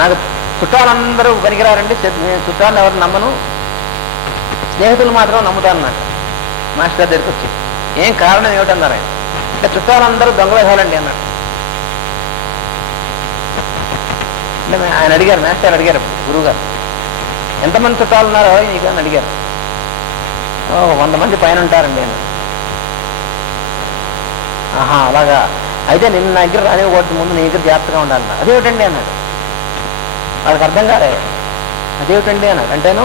నాకు చుట్టాలందరూ పనికిరారండి, నేను చుట్టాలను ఎవరు నమ్మను, స్నేహితులు మాత్రం నమ్ముతాను నాకు. మాస్టర్ గారి దగ్గరికి వచ్చి ఏం కారణం ఏమిటన్నారు ఆయన. అంటే చుట్టాలందరూ దొంగ వేసాలండి అన్నాడు. అంటే ఆయన అడిగారు, మాస్టర్ అడిగారు గురువు గారు, ఎంతమంది చుట్టాలు ఉన్నారో నీకు అని అడిగారు. 100 మంది పైన ఉంటారండి అన్న. ఆహా అలాగా, అయితే నిన్న నా దగ్గర రానివ్వకూడదు, ముందు నీ దగ్గర జాగ్రత్తగా ఉండాలన్నా. అదేమిటండి అన్నాడు. వాళ్ళకి అర్థం కాలే. అదేమిటండి అన్నాడు. అంటేను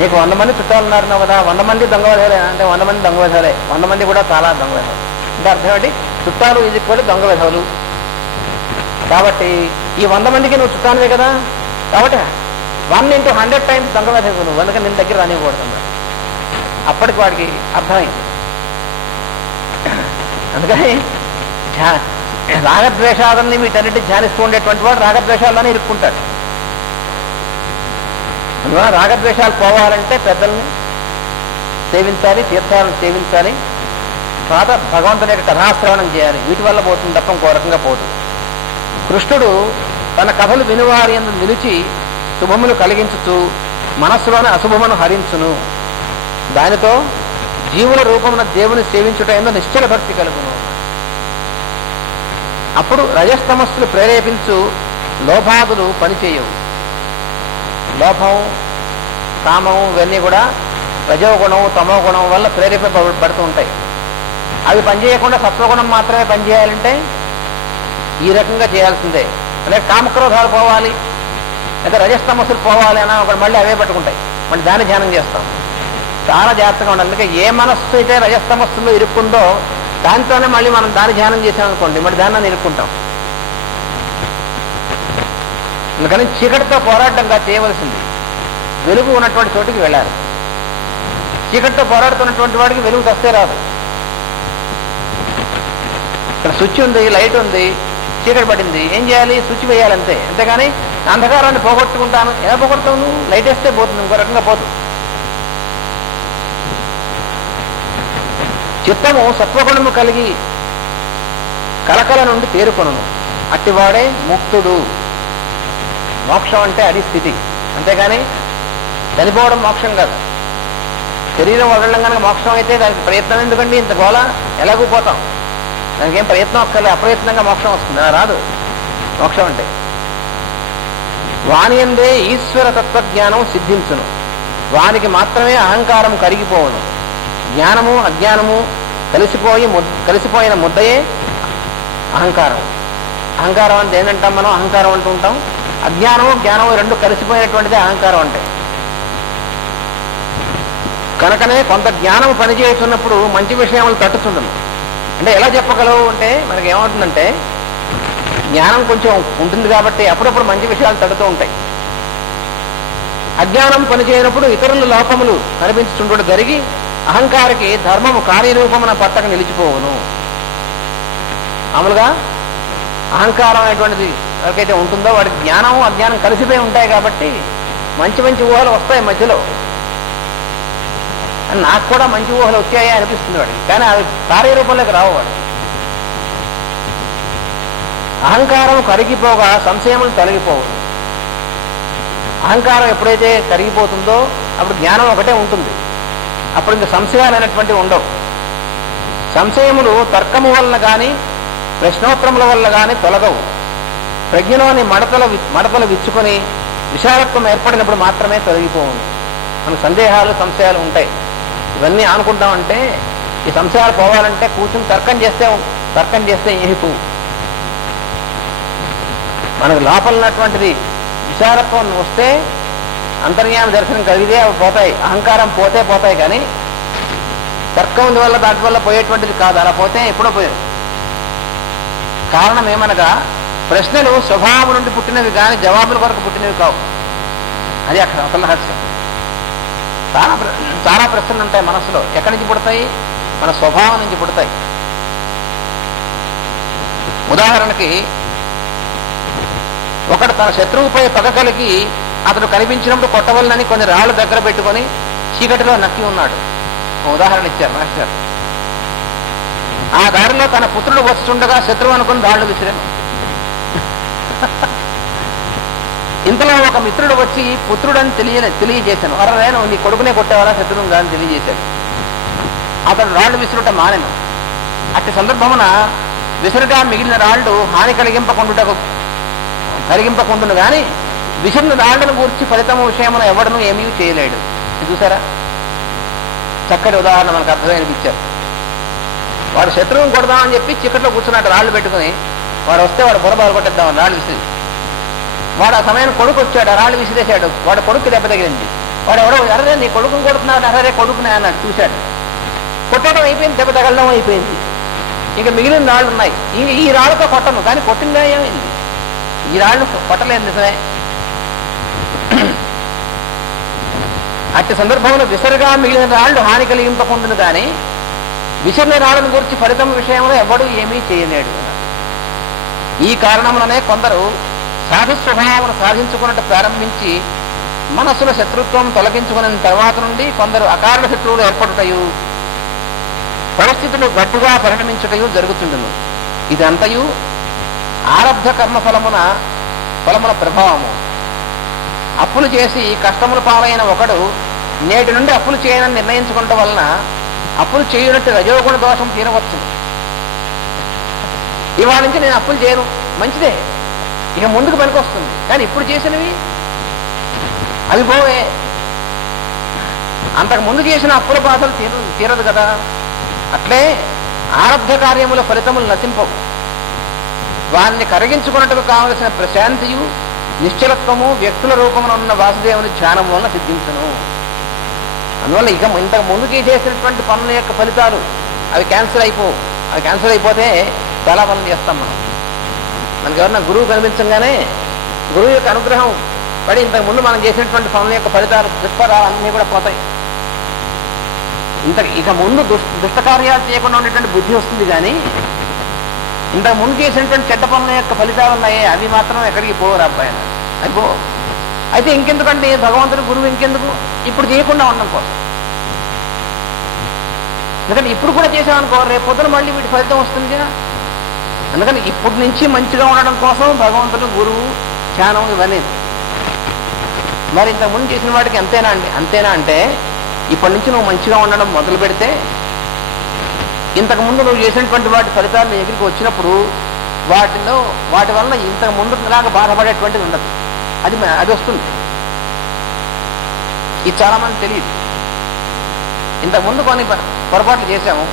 నీకు 100 మంది చుట్టాలు ఉన్నారన్నావు కదా, 100 మంది దొంగవేశాలే అంటే 100 మంది దొంగవేశాలే, 100 మంది కూడా చాలా దొంగవేశాలు. అంటే అర్థం ఏంటి, చుట్టాలు ఇది కూడా దొంగవేశాలు. కాబట్టి ఈ 100 మందికి నువ్వు చుట్టానివే కదా, కాబట్టి 1 × 100 టైమ్స్ దొంగవేశావు నువ్వు, అందుకని నిన్న దగ్గర రానివ్వకూడదు అన్నాడు. అప్పటికి వాడికి అర్థమైంది. అందుకని రాగద్వేషాలని వీటన్నిటి ధ్యానిస్తూ ఉండేటువంటి వాడు రాగద్వేషాలని ఇరుక్కుంటాడు. అందువల్ల రాగద్వేషాలు పోవాలంటే పెద్దల్ని సేవించాలి, తీర్థాలను సేవించాలి, తర్వాత భగవంతుని యొక్క కథాశ్రవణం చేయాలి. వీటి వల్ల పోతుంది తప్ప ఇంకో రకంగా పోదు. కృష్ణుడు తన కథలు వినువారి యందు నిలిచి శుభములు కలిగించుతూ మనస్సులోని అశుభమును హరించును. దానితో జీవుల రూపమున దేవుని సేవించుట యందు నిశ్చల భక్తి కలుగును. అప్పుడు రజస్తమస్సులు ప్రేరేపించు లోభాదులు పనిచేయవు. లోభం, కామం ఇవన్నీ కూడా రజోగుణం, తమో గుణం వల్ల ప్రేరేపబడుతూ ఉంటాయి. అవి పనిచేయకుండా సత్వగుణం మాత్రమే పనిచేయాలంటే ఈ రకంగా చేయాల్సిందే. అంటే కామక్రోధాలు పోవాలి, లేదా రజస్తమస్సులు పోవాలి అన్న ఒకటి మళ్ళీ అవే పట్టుకుంటాయి, మళ్ళీ దాన్ని ధ్యానం చేస్తాం. చాలా జాగ్రత్తగా ఉండాలి. అందుకే ఏ మనస్సు అయితే రజస్తమస్సులో ఇరుక్కుందో దాంతోనే మళ్ళీ మనం దాన్ని ధ్యానం చేసామనుకోండి, మళ్ళీ దాన్ని ఇరుక్కుంటాం. అందుకని చీకటితో పోరాటంగా చేయవలసింది వెలుగు ఉన్నటువంటి చోటికి వెళ్ళాలి. చీకటితో పోరాడుతున్నటువంటి వాడికి వెలుగు వస్తే రాదు. ఇక్కడ స్విచ్ ఉంది, లైట్ ఉంది, చీకటి పడింది, ఏం చేయాలి, స్విచ్ వేయాలంతే. అంతేగాని అంధకారాన్ని పోగొట్టుకుంటాను, ఎలా పోగొడతావు నువ్వు? లైట్ వేస్తే పోతుంది, ఇంకో రకంగా పోతుంది. చిత్తము సత్వగుణము కలిగి కలకల నుండి తేరుకొనును, అట్టివాడే ముక్తుడు. మోక్షం అంటే అది స్థితి, అంతేగాని చనిపోవడం మోక్షం కాదు. శరీరం వదలడం కనుక మోక్షం అయితే దానికి ప్రయత్నం ఎందుకండి, ఇంత గోళ ఎలాగూ పోతాం, దానికి ఏం ప్రయత్నం ఒక్కలే, అప్రయత్నంగా మోక్షం వస్తుంది, అలా రాదు మోక్షం అంటే. వాని యందే ఈశ్వర తత్వజ్ఞానం సిద్ధించును, వానికి మాత్రమే అహంకారం కరిగిపోవును. జ్ఞానము అజ్ఞానము కలిసిపోయిన ముద్దయే అహంకారం. అహంకారం అంటే ఏంటంటాం మనం, అహంకారం అంటూ ఉంటాం. అజ్ఞానము జ్ఞానము రెండు కలిసిపోయినటువంటిదే అహంకారం అంటే. కనుకనే కొంత జ్ఞానం పనిచేస్తున్నప్పుడు మంచి విషయములు తట్టుతుండను. అంటే ఎలా చెప్పగలవు అంటే, మనకి ఏమవుతుందంటే జ్ఞానం కొంచెం ఉంటుంది కాబట్టి అప్పుడప్పుడు మంచి విషయాలు తడుతూ ఉంటాయి. అజ్ఞానం పనిచేయనప్పుడు ఇతరుల లోపములు కనిపించుతుండడం జరిగి అహంకారికి ధర్మము కార్యరూపమున పట్టక నిలిచిపోవును. మామూలుగా అహంకారం అనేటువంటిది ఎవరికైతే ఉంటుందో వాడికి జ్ఞానం అజ్ఞానం కలిసిపోయి ఉంటాయి కాబట్టి మంచి మంచి ఊహలు వస్తాయి మధ్యలో. నాకు కూడా మంచి ఊహలు వచ్చాయి అనిపిస్తుంది వాడికి, కానీ అవి కార్యరూపంలోకి రావు. వాడు అహంకారం కరిగిపోగా సంశయములు తొలగిపోవు. అహంకారం ఎప్పుడైతే కరిగిపోతుందో అప్పుడు జ్ఞానం ఒకటే ఉంటుంది, అప్పుడు ఇంకా సంశయాలు అనేటువంటివి ఉండవు. సంశయములు తర్కము వలన కానీ ప్రశ్నోత్తరముల వల్ల కానీ తొలగవు. ప్రజ్ఞలోని మడతలు విచ్చుకొని విశాలత్వం ఏర్పడినప్పుడు మాత్రమే తొలగిపోవును. మనకు సంశయాలు ఉంటాయి. ఇవన్నీ అనుకుంటామంటే ఈ సంశయాలు పోవాలంటే కూర్చుని తర్కం చేస్తే ఏమి పోవు. మనకు లోపల ఉన్నటువంటిది విశాలత్వం వస్తే అంతర్యామి దర్శనం కలిగితే అవి పోతాయి, అహంకారం పోతాయి. కానీ తర్కం వల్ల దాటి వల్ల పోయేటువంటిది కాదు, అలా పోతే ఎప్పుడో పోయేది. కారణం ఏమనగా ప్రశ్నలు స్వభావం నుండి పుట్టినవి కానీ జవాబుల కొరకు పుట్టినవి కావు. అది అక్కడ ఒక రహస్యం. చాలా ప్రశ్నలు ఉంటాయి మనసులో. ఎక్కడి నుంచి పుడతాయి? మన స్వభావం నుంచి పుడతాయి. ఉదాహరణకి ఒకడు తన శత్రువుపై పగ కలిగి అతడు కనిపించినప్పుడు కొట్టవలనని కొన్ని రాళ్లు దగ్గర పెట్టుకొని చీకటిలో నక్కి ఉన్నాడు. ఉదాహరణ ఇచ్చారు మాస్టర్. ఆ దారిలో తన పుత్రుడు వస్తుండగా శత్రువు అనుకుని రాళ్లు విసిరాను. ఇంతలో ఒక మిత్రుడు వచ్చి పుత్రుడని తెలియజేశాను. అరే నువ్వు నీ కొడుకునే కొట్టేవారా శత్రువుని కాదని తెలియజేశాడు. అతడు రాళ్ళు విసురుట మానెను. అట్టి సందర్భమున విసురుగా మిగిలిన రాళ్ళు హాని కలిగింపకుండును గాని విసురుని రాళ్లను గూర్చి ఫలితము విషయమున ఎవడను ఏమీ చేయలేడు. చూసారా, చక్కటి ఉదాహరణ మనకు అర్థమైనదిచ్చారు. వాడు శత్రువుని కొడదామని చెప్పి చిక్కట్లో కూర్చున్నట్టు రాళ్ళు పెట్టుకుని వాడు వస్తే వాడు బుర్రబాలు కొట్టేద్దామని రాళ్ళు విసిరి, వాడు ఆ సమయం కొడుకు వచ్చాడు, ఆ రాళ్ళు విసిరేశాడు, వాడు కొడుకు దెబ్బ తగిలింది. వాడు ఎవడో అరే నీ కొడుకుని కొడుతున్నాడు, అరే కొడుకునే అన్నాడు. చూశాడు, కొట్టడం అయిపోయింది, దెబ్బ తగలడం అయిపోయింది. ఇంకా మిగిలిన రాళ్ళు ఉన్నాయి. ఇంక ఈ రాళ్ళతో కొట్టను, కానీ కొట్టిందా ఏమైంది? ఈ రాళ్ళు కొట్టలేదు నిజమే. అట్టి సందర్భంలో విసరుగా మిగిలిన రాళ్ళు హాని కలిగింపకుండును కానీ విసిరిన రాళ్ళను గురించి ఫలితం విషయంలో ఎవడు ఏమీ చేయలేడు. ఈ కారణంలోనే కొందరు సాధు స్వభావాలను సాధించుకున్నట్టు ప్రారంభించి మనస్సులో శత్రుత్వం తొలగించుకున్న తర్వాత నుండి కొందరు అకారణ శత్రువులు ఏర్పడుటయు పరిస్థితులు గట్టుగా పరిణమించుటయు జరుగుతుండును. ఇదంతయు ఆరబ్ధ కర్మ ఫలముల ప్రభావము. అప్పులు చేసి కష్టములు పాలైన ఒకడు నేటి నుండి అప్పులు చేయనని నిర్ణయించుకోవడం వలన అప్పులు చేయనట్టు రజోగుణ దోషం తీరవచ్చు. ఇవాళ నుంచి నేను అప్పులు చేయను, మంచిదే, ఇక ముందుకు పనికొస్తుంది. కానీ ఇప్పుడు చేసినవి అవి పోవే. అంతకు ముందు చేసిన అప్పుల బాధలు తీరదు కదా. అట్లే ఆరబ్ధ కార్యముల ఫలితములు నశింపవు. వారిని కరిగించుకున్నట్టుకు కావలసిన ప్రశాంతియు నిశ్చలత్వము వ్యక్తుల రూపంలో ఉన్న వాసుదేవుని ధ్యానం వలన సిద్ధించును. అందువల్ల ఇక ఇంతకు ముందుకి చేసినటువంటి పనుల యొక్క ఫలితాలు అవి క్యాన్సిల్ అయిపోతే చాలా పనులు చేస్తాం మనం. మనకి ఎవరన్నా గురువు కనిపించగానే గురువు యొక్క అనుగ్రహం పడి ఇంతకు ముందు మనం చేసినటువంటి పనుల యొక్క ఫలితాలు దుష్పరాలు అన్నీ కూడా పోతాయి. ఇక ముందు దుష్టకార్యాలు చేయకుండా ఉండేటువంటి బుద్ధి వస్తుంది. కానీ ఇంతకు ముందు చేసినటువంటి చెడ్డ పనుల యొక్క ఫలితాలు ఉన్నాయే అవి మాత్రం ఎక్కడికి పోరు అబ్బాయి, అయిపో. అయితే ఇంకెందుకంటే భగవంతుడు గురువు ఇంకెందుకు, ఇప్పుడు చేయకుండా ఉండడం కోసం. ఎందుకంటే ఇప్పుడు కూడా చేసామనుకో రేపు పొద్దున మళ్ళీ వీటి ఫలితం వస్తుంది కదా. అందుకని ఇప్పటి నుంచి మంచిగా ఉండడం కోసం భగవంతుడు గురువు ధ్యానం ఇవన్నీ. మరి ఇంతకుముందు చేసిన వాటికి అంతేనా అంటే ఇప్పటి నుంచి నువ్వు మంచిగా ఉండడం మొదలు పెడితే ఇంతకుముందు నువ్వు చేసినటువంటి వాటి ఫలితాలు నీ దగ్గరికి వచ్చినప్పుడు వాటి వలన ఇంతకు ముందులాగా బాధపడేటువంటిది ఉండదు. అది వస్తుంది. ఇది చాలా మంది తెలియదు. ఇంతకుముందు కొన్ని పొరపాట్లు చేశాము,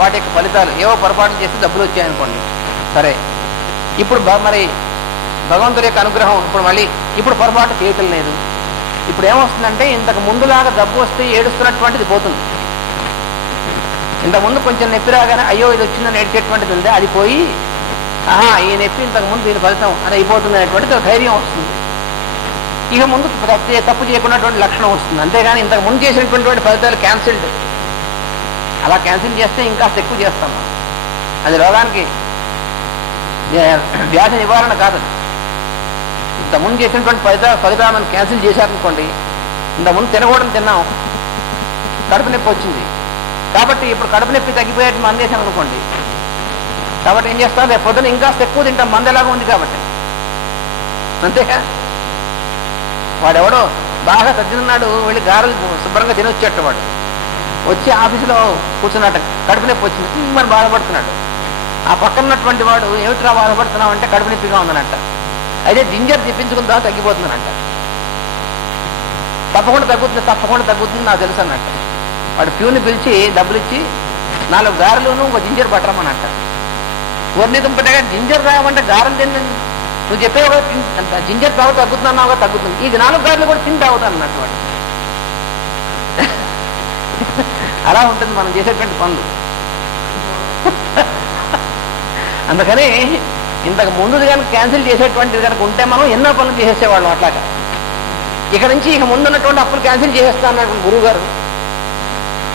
వాటి యొక్క ఫలితాలు ఏవో పొరపాట్లు చేస్తే డబ్బులు వచ్చాయనుకోండి, సరే ఇప్పుడు మరి భగవంతుడి యొక్క అనుగ్రహం ఇప్పుడు పొరపాటు చేయటం లేదు. ఇప్పుడు ఏమొస్తుందంటే ఇంతకు ముందులాగా డబ్బు వస్తే ఏడుస్తున్నటువంటిది పోతుంది. ఇంతకుముందు కొంచెం నొప్పి రాగానే అయ్యో ఇది వచ్చిందని ఏడ్చేటువంటిది ఉంది, అది పోయి ఈ నొప్పి ఇంతకుముందు దీని ఫలితం అది అయిపోతుంది అనేటువంటిది ధైర్యం వస్తుంది. ఇక ముందు తప్పు చేయకున్నటువంటి లక్షణం వస్తుంది. అంతేగాని ఇంతకు ముందు చేసినటువంటి ఫలితాలు క్యాన్సిల్డ్, అలా క్యాన్సిల్ చేస్తే ఇంకా ఎక్కువ చేస్తాం మనం. అది రోగానికి వ్యాధి నివారణ కాదు. ఇంతకుముందు చేసినటువంటి ఫలితాలు మనం క్యాన్సిల్ చేశారనుకోండి, ఇంతకుముందు తిన్నాం, కడుపు నొప్పి వచ్చింది కాబట్టి ఇప్పుడు కడుపు నొప్పి తగ్గిపోయేట్టు మందేశాం అనుకోండి, కాబట్టి ఏం చేస్తాం రేపు పొద్దున ఇంకా ఎక్కువ తింటాం, మంద ఎలాగో ఉంది కాబట్టి. అంతేగా, వాడెవడో బాగా తగ్గినాడు వెళ్ళి గారెలు శుభ్రంగా తినొచ్చేట, వాడు వచ్చి ఆఫీసులో కూర్చున్నట్ట కడుపు నొప్పి వచ్చింది మరి బాధపడుతున్నాడు. ఆ పక్కన ఉన్నటువంటి వాడు ఏమిట్రా బాధపడుతున్నావు అంటే కడుపు నొప్పిగా ఉందనట. అయితే జింజర్ తెప్పించుకున్న తర్వాత తగ్గిపోతుందనంట. తప్పకుండా తగ్గుతుంది నాకు తెలుసు అన్నట్ట. వాడు ప్యూని పిలిచి డబ్బులు ఇచ్చి 4 గారెలును ఒక జింజర్ పట్టరమన్నట్ట. ఊరిని దుంపటగా జింజర్ రావంటే గారెలు తిందండి, నువ్వు చెప్పేవా జింజర్ తగ్గుతున్నావుగా తగ్గుతుంది, ఇది 4 గారెలు కూడా తిని తాగుతాను అన్నట్టు వాడు. అలా ఉంటుంది మనం చేసేటువంటి పనులు. అందుకని ఇంతకు ముందు కనుక క్యాన్సిల్ చేసేటువంటిది కనుక ఉంటే మనం ఎన్నో పనులు చేసేసేవాళ్ళం. అట్లాగా ఇక నుంచి ఇక ముందున్నటువంటి అప్పులు క్యాన్సిల్ చేసేస్తా అన్నటువంటి గురువు గారు.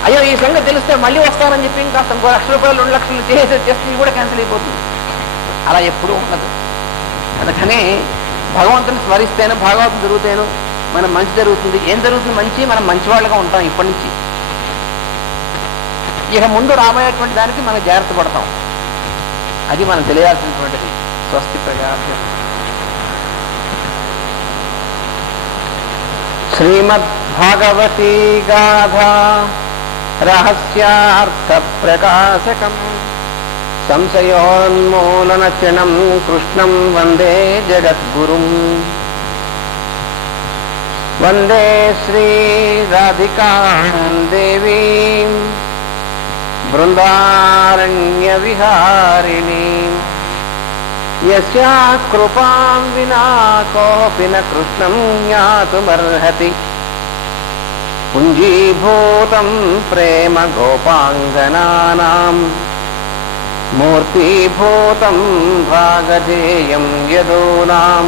అయ్యో ఈ సంగతి తెలిస్తే మళ్ళీ వస్తానని చెప్పి ఇంకా 1 లక్ష రూపాయలు 2 లక్షలు చేస్తే ఇవి కూడా క్యాన్సిల్ అయిపోతుంది. అలా ఎప్పుడూ ఉండదు. అందుకని భగవంతుని స్మరిస్తేనే భాగవతం జరుగుతేను మనం మంచి జరుగుతుంది. ఏం జరుగుతుంది? మనం మంచివాళ్ళుగా ఉంటాం ఇప్పటి నుంచి. ఇక ముందు రాబోయేటువంటి దానికి మనం జాగ్రత్త పడతాం. అది మనం తెలియాల్సినటువంటిది. స్వస్తి ప్రజాభ్య శ్రీమద్భాగవతీ గాథా రహస్యార్థ ప్రకాశకం సంశయోన్మూలనచనం కృష్ణం వందే జగద్గురుం. వందే శ్రీ రాధికాం దేవీం బృందారణ్య విహారిణి యస్యా కృపాం వినా కోపి న కృష్ణం జ్ఞాతుమర్హతి. పుంజీభూతం ప్రేమ గోపాంగనానాం మూర్తీభూతం భాగధేయం యదూనాం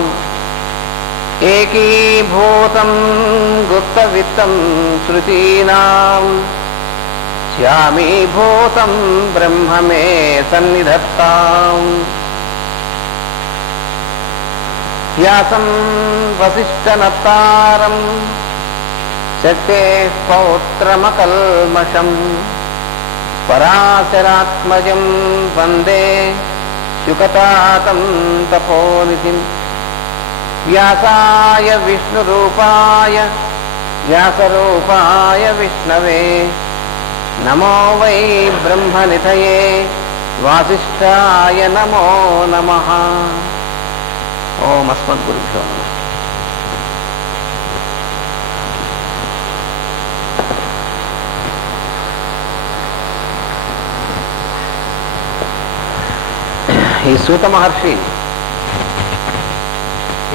ఏకీభూతం గుప్తవిత్తం శృతీనాం శ్యామీభూతం బ్రహ్మ మే సన్నిధత్తాం. వ్యాసం వసిష్ఠనప్తారం శక్తేః పౌత్రమకల్మషం పరాశరాత్మజం వందే శుకతాతం తపోనిధిం. వ్యాసాయ విష్ణురూపాయ వ్యాసరూపాయ విష్ణవే నమో వై బ్రహ్మనిధయే వాసిష్ఠాయ నమో నమః. ఓం అస్మద్గురుభ్యో నమః. ఈ సూత మహర్షి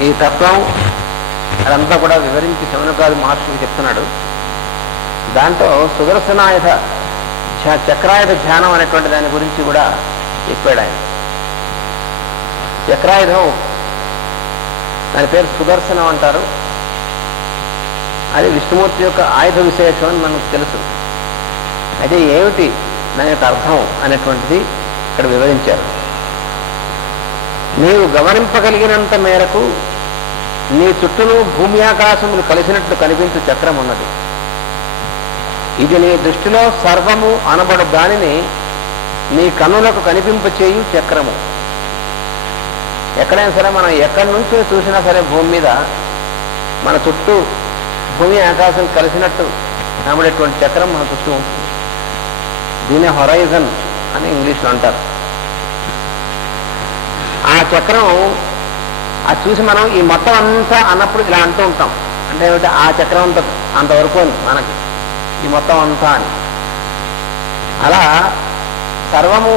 ఈ తత్వం అదంతా కూడా వివరించి శౌనకాది మహర్షికి చెప్తున్నాడు. దాంట్లో సుదర్శనాయుధ చక్రాయుధ ధ్యానం అనేటువంటి దాని గురించి కూడా చెప్పాడు ఆయన. చక్రాయుధం దాని పేరు సుదర్శనం అంటారు. అది విష్ణుమూర్తి యొక్క ఆయుధ విశేషం అని మనకు తెలుసు. అయితే ఏమిటి దాని యొక్క అర్థం అనేటువంటిది ఇక్కడ వివరించారు. నీవు గమనింపగలిగినంత మేరకు నీ చుట్టూను భూమి ఆకాశములు కలిసినట్లు కనిపించు చక్రం ఉన్నది. ఇది నీ దృష్టిలో సర్వము అనబడు దానిని నీ కన్నులకు కనిపింపచేయు చక్రము. ఎక్కడైనా సరే మనం ఎక్కడి నుంచి చూసినా సరే భూమి మీద మన చుట్టూ భూమి ఆకాశం కలిసినట్టు కనబడేటువంటి చక్రం మన చుట్టూ ఉంటుంది. దీని హొరైజన్ అని ఇంగ్లీష్లో అంటారు. ఆ చక్రం అది చూసి మనం ఈ మొత్తం అంతా అన్నప్పుడు ఇలా అంటూ ఉంటాం. అంటే ఏమిటి, ఆ చక్రం అంత అంతవరకు అని మనకి ఈ మొత్తం అంతా అని. అలా సర్వము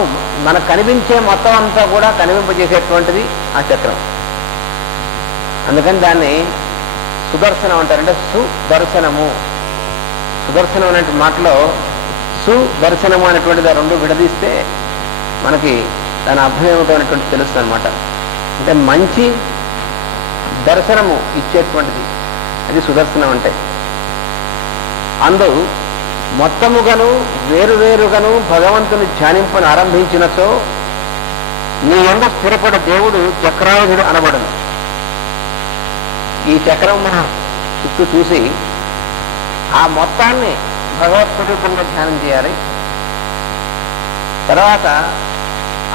మనకు కనిపించే మొత్తం అంతా కూడా కనిపింపజేసేటువంటిది ఆ చక్రం. అందుకని దాన్ని సుదర్శనం అంటారు. అంటే సుదర్శనము. సుదర్శనం అనే మాటలో సుదర్శనము అనేటువంటిది రెండు విడదీస్తే మనకి దాని అర్థం ఏమిటో అనేటువంటి తెలుస్తుంది అనమాట. అంటే మంచి దర్శనము ఇచ్చేటువంటిది అది సుదర్శనం అంటే. అందు మొత్తముగాను వేరువేరుగాను భగవంతుని ధ్యానింపను ఆరంభించినచో నీ యంద స్థిరపడ దేవుడు చక్రాయుధుడు అనబడను. ఈ చక్రం మన చుట్టూ చూసి ఆ మొత్తాన్ని భగవత్స్వరూపంగా ధ్యానం చేయాలి. తర్వాత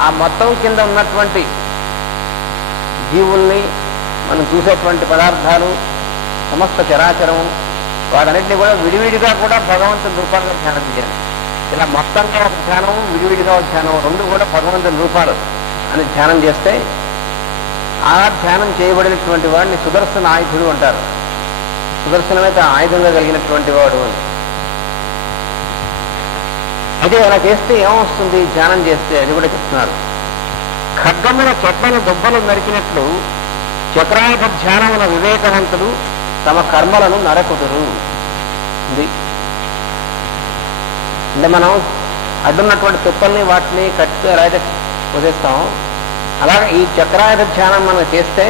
ఆ మొత్తం కింద ఉన్నటువంటి జీవుల్ని మనం చూసేటువంటి పదార్థాలు సమస్త చరాచరము వాటన్నిటిని కూడా విడివిడిగా కూడా భగవంతుని రూపాలుగా ధ్యానం చేయాలి. ఇలా మొత్తంగా ఒక ధ్యానం, విడివిడిగా ఒక ధ్యానం, రెండు కూడా భగవంతుని రూపాలు అని ధ్యానం చేస్తే ఆ ధ్యానం చేయబడినటువంటి వాడిని సుదర్శన ఆయుధుడు అంటారు. సుదర్శనమైతే ఆయుధంగా కలిగినటువంటి వాడు అని. అయితే అలా చేస్తే ఏమొస్తుంది ధ్యానం చేస్తే అది కూడా చెప్తున్నారు. ఖడ్గముల చెట్లను దొబ్బలు నరికినట్లు చక్రాయుధ ధ్యానమున వివేకవంతులు తమ కర్మలను నరకుదురు. ఇది అంటే మనం అడ్డున్నటువంటి తుప్పల్ని వాటిని కట్టి ఎలా అయితే వదిలేస్తాం, అలాగే ఈ చక్రాయుధ ధ్యానం మనం చేస్తే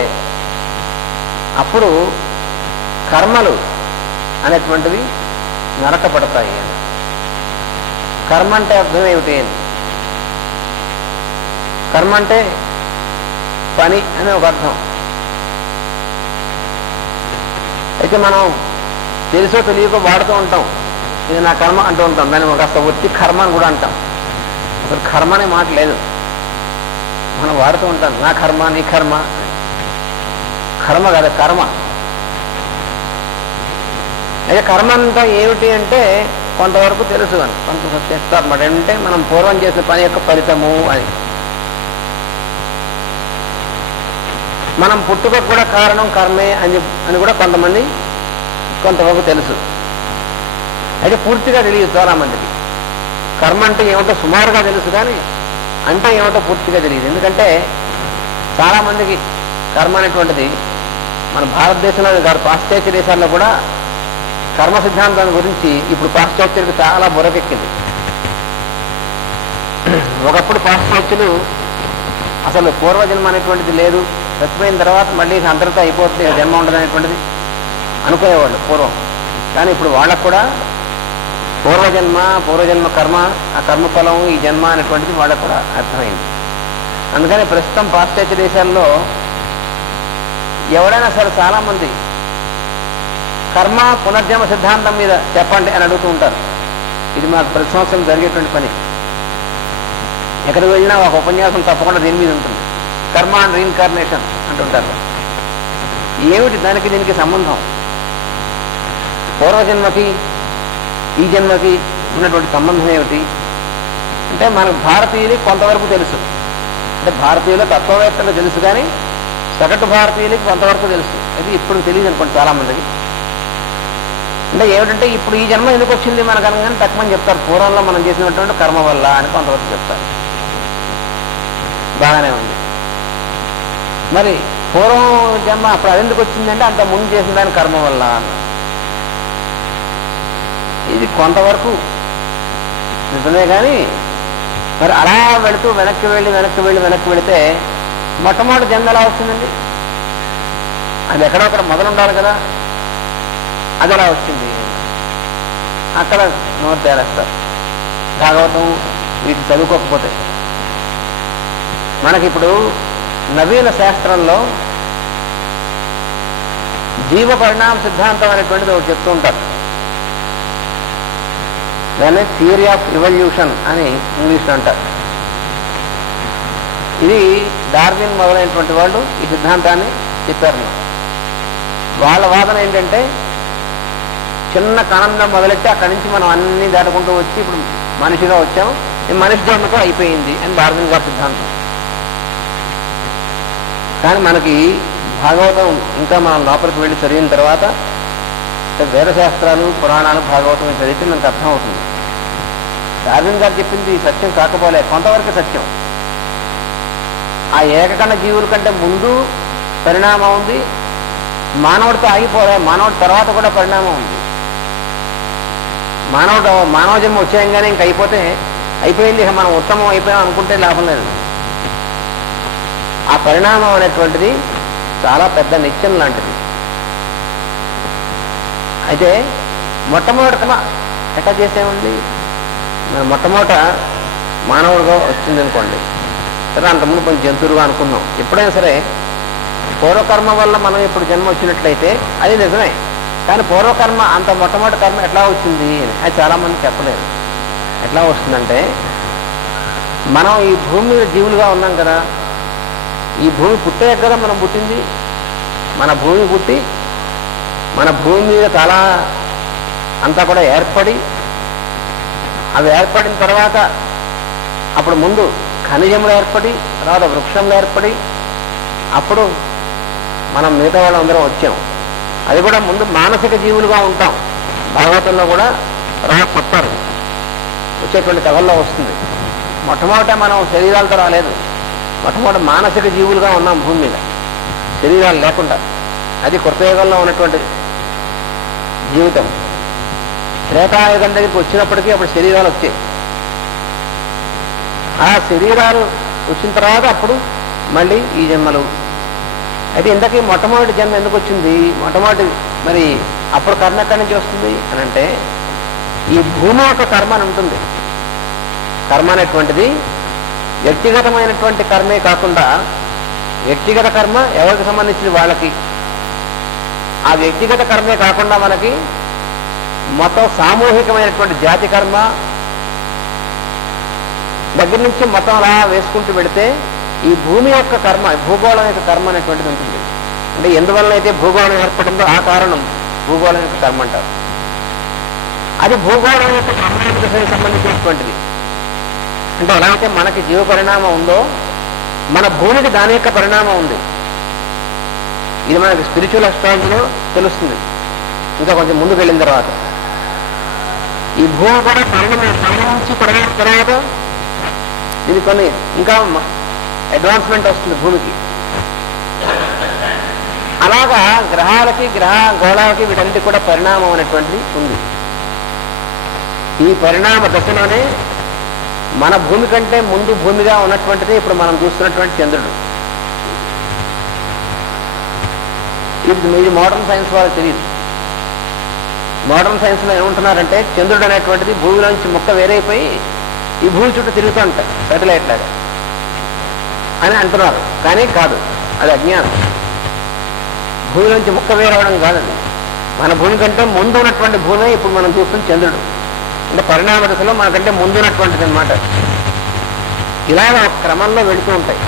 అప్పుడు కర్మలు అనేటువంటివి నరకపడతాయి. కర్మ అంటే అర్థం ఏమిటి? కర్మ అంటే పని అని ఒక అర్థం. అయితే మనం తెలుసో తెలియకో వాడుతూ ఉంటాం, ఇది నా కర్మ అంటూ ఉంటాం. దాన్ని కాస్త వచ్చి కర్మ అని కూడా అంటాం. అసలు కర్మ అనే మాట లేదు, మనం వాడుతూ ఉంటాం. నా కర్మ, నీ కర్మ. కర్మ కాదు, కర్మ. అయితే కర్మ అంతా ఏమిటి అంటే కొంతవరకు తెలుసు అని కొంత చెప్తారన్నమాట. అంటే మనం పూర్వం చేసిన పని యొక్క ఫలితము అని. మనం పుట్టుకకు కూడా కారణం కర్మే అని కూడా కొంతవరకు తెలుసు. అయితే పూర్తిగా తెలియదు చాలామందికి. కర్మ అంటే ఏమిటో సుమారుగా తెలుసు, కానీ అంటే ఏమిటో పూర్తిగా తెలియదు. ఎందుకంటే చాలామందికి కర్మ అనేటువంటిది మన భారతదేశంలో కాదు, పాశ్చాత్య దేశాల్లో కూడా కర్మ సిద్ధాంతాన్ని గురించి ఇప్పుడు పాశ్చాత్యులకు చాలా బుర్రకెక్కింది. ఒకప్పుడు పాశ్చాత్యులు అసలు పూర్వజన్మ అనేటువంటిది లేదు, చచ్చిపోయిన తర్వాత మళ్ళీ అందరితో అయిపోతుంది, జన్మ ఉండదు అనేటువంటిది అనుకునేవాళ్ళు పూర్వం. కానీ ఇప్పుడు వాళ్ళకు కూడా పూర్వజన్మ కర్మ, ఆ కర్మఫలం, ఈ జన్మ అనేటువంటిది వాళ్ళకు కూడా అర్థమైంది. అందుకని ప్రస్తుతం పాశ్చాత్య దేశాల్లో ఎవడైనా సరే చాలామంది కర్మ పునర్జన్మ సిద్ధాంతం మీద చెప్పండి అని అడుగుతూ ఉంటారు. ఇది మాకు ప్రతి సంవత్సరం జరిగేటువంటి పని. ఎక్కడికి వెళ్ళినా ఒక ఉపన్యాసం తప్పకుండా దీని మీద ఉంటుంది. కర్మ అండ్ రీఇన్కార్నేషన్ అంటుంటారు. ఏమిటి దానికి దీనికి సంబంధం? పూర్వజన్మకి ఈ జన్మకి ఉన్నటువంటి సంబంధం ఏమిటి అంటే మనకు భారతీయులకి కొంతవరకు తెలుసు. అంటే భారతీయులు తత్వవేత్తలు తెలుసు, కానీ సగటు భారతీయులకి కొంతవరకు తెలుసు. అది ఇప్పుడు తెలియదు అనుకోండి చాలామందికి. అంటే ఏమిటంటే ఇప్పుడు ఈ జన్మ ఎందుకు వచ్చింది మనకు అనగానే తక్కువని చెప్తారు. పూర్వంలో మనం చేసినటువంటి కర్మ వల్ల అని కొంతవరకు చెప్తారు. బాగానే ఉంది. మరి పూర్వం జన్మ అప్పుడు అదెందుకు వచ్చిందంటే అంత ముందు చేసిన దాని కర్మ వల్ల. ఇది కొంతవరకు నిజమే, కానీ మరి అలా వెళుతూ వెనక్కి వెళితే మొట్టమొదటి జన్మ ఎలా వచ్చిందండి? అది ఎక్కడొక్కడ మొదలుండాలి కదా, అది ఎలా వచ్చింది? అక్కడ నోరు తేలేస్తారు భాగవతం వీటిని చదువుకోకపోతే. మనకిప్పుడు నవీన శాస్త్రంలో జీవ పరిణామ సిద్ధాంతం అనేటువంటిది ఒకటి చెప్తూ ఉంటారు. దాన్ని థియరీ ఆఫ్ రివల్యూషన్ అని ఇంగ్లీష్లో అంటారు. ఇది డార్విన్ మొదలైనటువంటి వాళ్ళు ఈ సిద్ధాంతాన్ని చెప్పారు. వాళ్ళ వాదన ఏంటంటే చిన్న కణంగా మొదలెట్టి అక్కడి నుంచి మనం అన్ని దాటుకుంటూ వచ్చి ఇప్పుడు మనిషిగా వచ్చాము, ఈ మనిషి జన్మతో అయిపోయింది అని డార్విన్ గారి సిద్ధాంతం. కానీ మనకి భాగవతం ఇంకా మనం లోపలికి వెళ్ళి చదివిన తర్వాత వేదశాస్త్రాలు, పురాణాలు, భాగవతం చదివితే మనకు అర్థమవుతుంది. డార్విన్ గారు చెప్పింది సత్యం కాకపోలే, కొంతవరకు సత్యం. ఆ ఏకకణ జీవుల కంటే ముందు పరిణామం ఉంది, మానవుడితో ఆగిపోలే, మానవుడి తర్వాత కూడా పరిణామం ఉంది. మానవ జన్మ వచ్చేయంగానే ఇంక అయిపోయింది, ఇక మనం ఉత్తమం అయిపోయాం అనుకుంటే లాభం లేదు. ఆ పరిణామం అనేటువంటిది చాలా పెద్ద నిత్యం లాంటిది. అయితే మొట్టమొదట ఎట్లా చేసేముంది, మొట్టమొదట మానవుడిగా వచ్చిందనుకోండి, సరే అంతకుముందు కొంచెం జంతువులుగా అనుకున్నాం. ఎప్పుడైనా సరే పూర్వకర్మ వల్ల మనం ఇప్పుడు జన్మ వచ్చినట్లయితే అది నిజమే, కానీ పూర్వకర్మ అంత మొట్టమొదటి కర్మ ఎట్లా వచ్చింది అది చాలామంది చెప్పలేరు. ఎట్లా వస్తుందంటే మనం ఈ భూమి మీద జీవులుగా ఉన్నాం కదా, ఈ భూమి పుట్టాక కదా మనం పుట్టింది. మన భూమి పుట్టి మన భూమి మీద చాలా అంతా కూడా ఏర్పడి, అవి ఏర్పడిన తర్వాత అప్పుడు ముందు ఖనిజములు ఏర్పడి, తర్వాత వృక్షములు ఏర్పడి, అప్పుడు మనం మిగతా వాళ్ళందరం వచ్చాం. అది కూడా ముందు మానసిక జీవులుగా ఉంటాం. భాగవతంలో కూడా చెప్తారు, వచ్చేటువంటి కథల్లో వస్తుంది. మొట్టమొదట మనం శరీరాలతో రాలేదు, మొట్టమొదటి మానసిక జీవులుగా ఉన్నాం భూమి మీద, శరీరాలు లేకుండా. అది కృతయుగంలో ఉన్నటువంటి జీవితం. త్రేతాయుగం దగ్గరికి వచ్చినప్పటికీ అప్పుడు శరీరాలు వచ్చాయి. ఆ శరీరాలు వచ్చిన తర్వాత అప్పుడు మళ్ళీ ఈ జన్మలు. అయితే ఇంతకీ మొట్టమొదటి జన్మ ఎందుకు వచ్చింది? మొట్టమొదటి మరి అప్పుడు కర్మ ఎక్కడి నుంచి వస్తుంది అని అంటే ఈ భూమి యొక్క కర్మ అని ఉంటుంది. కర్మ అనేటువంటిది వ్యక్తిగతమైనటువంటి కర్మే కాకుండా, వ్యక్తిగత కర్మ ఎవరికి సంబంధించింది వాళ్ళకి, ఆ వ్యక్తిగత కర్మే కాకుండా మనకి మొత్తం సామూహికమైనటువంటి జాతి కర్మ దగ్గర నుంచి మొత్తం అలా వేసుకుంటూ పెడితే ఈ భూమి యొక్క కర్మ, భూగోళం యొక్క కర్మ అనేటువంటిది ఉంటుంది. అంటే ఎందువల్ల అయితే భూగోళం ఏర్పడిందో ఆ కారణం భూగోళం యొక్క కర్మ అంటారు. అది భూగోళం యొక్క పరిణామ దశకు సంబంధించినటువంటిది. అంటే ఎలా అయితే మనకి జీవ పరిణామం ఉందో మన భూమికి దాని యొక్క పరిణామం ఉంది. ఇది మనకి స్పిరిచువల్ అస్ట్రాలజీలో తెలుస్తుంది. ఇంకా కొంచెం ముందుకు వెళ్ళిన తర్వాత ఈ భూమి కూడా పరిణమించి తర్వాత ఇది కొన్ని ఇంకా అడ్వాన్స్మెంట్ వస్తుంది భూమికి. అలాగా గ్రహాలకి గ్రహ గోళాలకి వీటన్నిటి కూడా పరిణామం అనేటువంటిది ఉంది. ఈ పరిణామ దశలోనే మన భూమి కంటే ముందు భూమిగా ఉన్నటువంటిది ఇప్పుడు మనం చూస్తున్నటువంటి చంద్రుడు. ఇది మోడర్న్ సైన్స్ వాళ్ళకి తెలియదు. మోడర్న్ సైన్స్లో ఏమంటున్నారంటే చంద్రుడు అనేటువంటిది భూమిలోంచి ముక్క వేరైపోయి ఈ భూమి చుట్టూ తిరుగుతూ ఉంటాయి శాటిలైట్ లాగా అని అంటున్నారు. కానీ కాదు, అది అజ్ఞానం. భూమిలోంచి ముక్క వేరవడం కాదండి. మన భూమి కంటే ముందు ఉన్నటువంటి భూమి ఇప్పుడు మనం చూస్తున్న చంద్రుడు. అంటే పరిణామ దశలో మనకంటే ముందున్నటువంటిది అనమాట. ఇలాగ క్రమంలో వెళుతూ ఉంటాయి.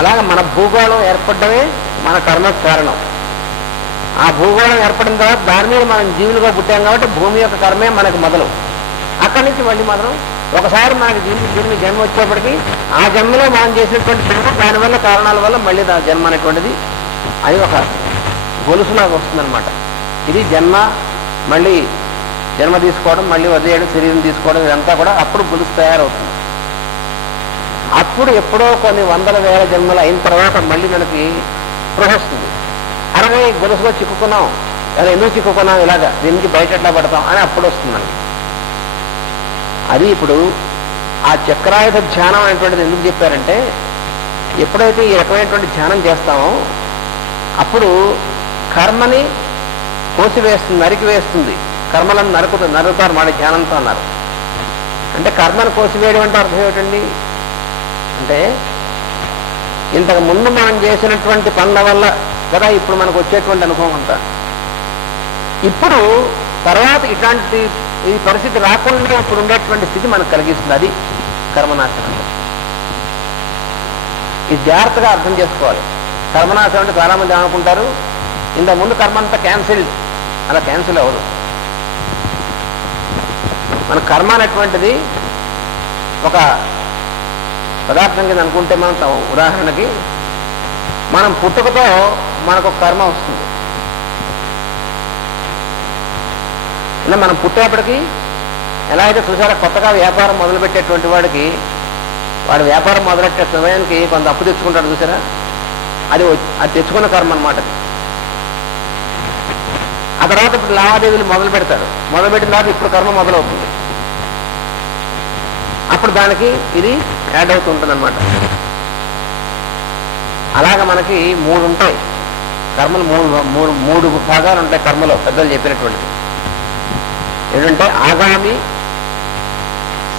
అలాగ మన భూగోళం ఏర్పడమే మన కర్మకు కారణం. ఆ భూగోళం ఏర్పడిన తర్వాత దాని మీద మనం జీవులుగా పుట్టాం కాబట్టి భూమి యొక్క కర్మే మనకు మొదలు. అక్కడి నుంచి మళ్ళీ మాత్రం ఒకసారి మనకి దీన్ని జన్మ వచ్చేప్పటికీ ఆ జన్మలో మనం చేసినటువంటి జన్మ దానివల్ల కారణాల వల్ల మళ్ళీ ఆ జన్మ అనేటువంటిది అది ఒక గొలుసులాగా వస్తుందన్నమాట. ఇది జన్మ, మళ్ళీ జన్మ తీసుకోవడం, మళ్ళీ వదిలేయడం, శరీరం తీసుకోవడం, ఇదంతా కూడా అప్పుడు గొలుసు తయారవుతుంది. అప్పుడు ఎప్పుడో కొన్ని వందల వేల జన్మలు అయిన తర్వాత మళ్ళీ మనకి స్పృహ వస్తుంది. అరవై గొలుసులో చిక్కుకున్నాం, అలా ఎందుకు చిక్కుకున్నాం, ఇలాగా దీని నుంచి బయట ఎట్లా పడతాం అని అప్పుడు వస్తుంది మనకి. అది ఇప్పుడు ఆ చక్రాయుధ ధ్యానం అనేటువంటిది ఎందుకు చెప్పారంటే ఎప్పుడైతే ఈ రకమైనటువంటి ధ్యానం చేస్తామో అప్పుడు కర్మని కోసివేస్తుంది, నరికివేస్తుంది. కర్మలను నరుకుతారు మన ధ్యానంతో అన్నారు. అంటే కర్మను కోసివేయడం అంటే అర్థం ఏమిటండి అంటే ఇంతకు ముందు మనం చేసినటువంటి పనుల వల్ల కదా ఇప్పుడు మనకు వచ్చేటువంటి అనుభవం అంతా. ఇప్పుడు తర్వాత ఇట్లాంటి ఈ పరిస్థితి రాకుండా ఇప్పుడు ఉండేటువంటి స్థితి మనకు కలిగిస్తుంది. అది కర్మనాశనం. ఇది జాగ్రత్తగా అర్థం చేసుకోవాలి. కర్మనాశనం అంటే చాలామంది అనుకుంటారు ఇంతకుముందు కర్మ అంతా క్యాన్సిల్డ్. అలా క్యాన్సిల్ అవ్వదు. మన కర్మ అనేటువంటిది ఒక పదార్థం కింద అనుకుంటే మనం ఉదాహరణకి మనం పుట్టుకతో మనకు ఒక కర్మ వస్తుంది. ఇలా మనం పుట్టేపటికి ఎలా అయితే చూసారా కొత్తగా వ్యాపారం మొదలుపెట్టేటువంటి వాడికి వాడు వ్యాపారం మొదలెట్టే సమయానికి కొంత అప్పు తెచ్చుకుంటాడు చూసారా, అది తెచ్చుకున్న కర్మ అనమాట. ఆ తర్వాత ఇప్పుడు లావాదేవీలు మొదలు పెడతాడు. మొదలుపెట్టిన తర్వాత ఇప్పుడు కర్మ మొదలవుతుంది. అప్పుడు దానికి ఇది యాడ్ అవుతుంటుంది అనమాట. అలాగ మనకి మూడు ఉంటాయి కర్మలు. మూడు భాగాలు ఉంటాయి కర్మలో పెద్దలు చెప్పినటువంటిది. ఏంటంటే ఆగామి,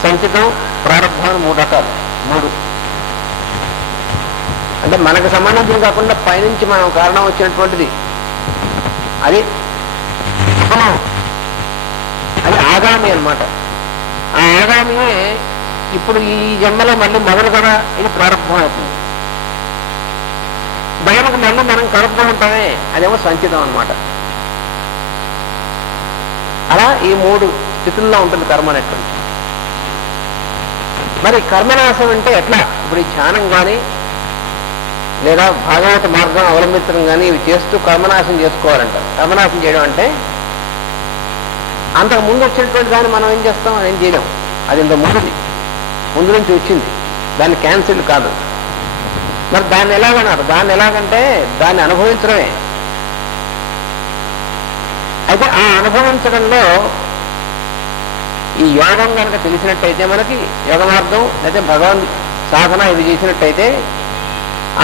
సంచితం, ప్రారంభం, మూడు రకాలు. మూడు అంటే మనకు సంబంధించిన కాకుండా పైనుంచి మనం కారణం వచ్చినటువంటిది అది అది ఆగామి అనమాట. ఆ ఆగామియే ఇప్పుడు ఈ జన్మలో మళ్ళీ మొదలు కదా ఇది ప్రారంభం అవుతుంది. దానికి మళ్ళీ మనం కలుపుతూ ఉంటామే అదేమో సంచితం అనమాట. అలా ఈ మూడు స్థితుల్లో ఉంటుంది కర్మ అనేటువంటి. మరి కర్మనాశం అంటే ఎట్లా? ఇప్పుడు ఈ ధ్యానం కానీ లేదా భాగవత మార్గం అవలంబించడం కానీ ఇవి చేస్తూ కర్మనాశం చేసుకోవాలంటారు. కర్మనాశం చేయడం అంటే అంతకు ముందు వచ్చినటువంటి దాన్ని మనం ఏం చేస్తాం, ఏం చేయలేం. అది ఇంత ముందు నుంచి వచ్చింది, దాన్ని క్యాన్సిల్ కాదు. మరి దాన్ని ఎలాగన్నారు? దాన్ని ఎలాగంటే దాన్ని అనుభవించడమే. అయితే ఆ అనుభవించడంలో ఈ యోగం కనుక తెలిసినట్టయితే మనకి యోగ మార్గం లేదా భగవాన్ సాధన ఇవి చేసినట్టయితే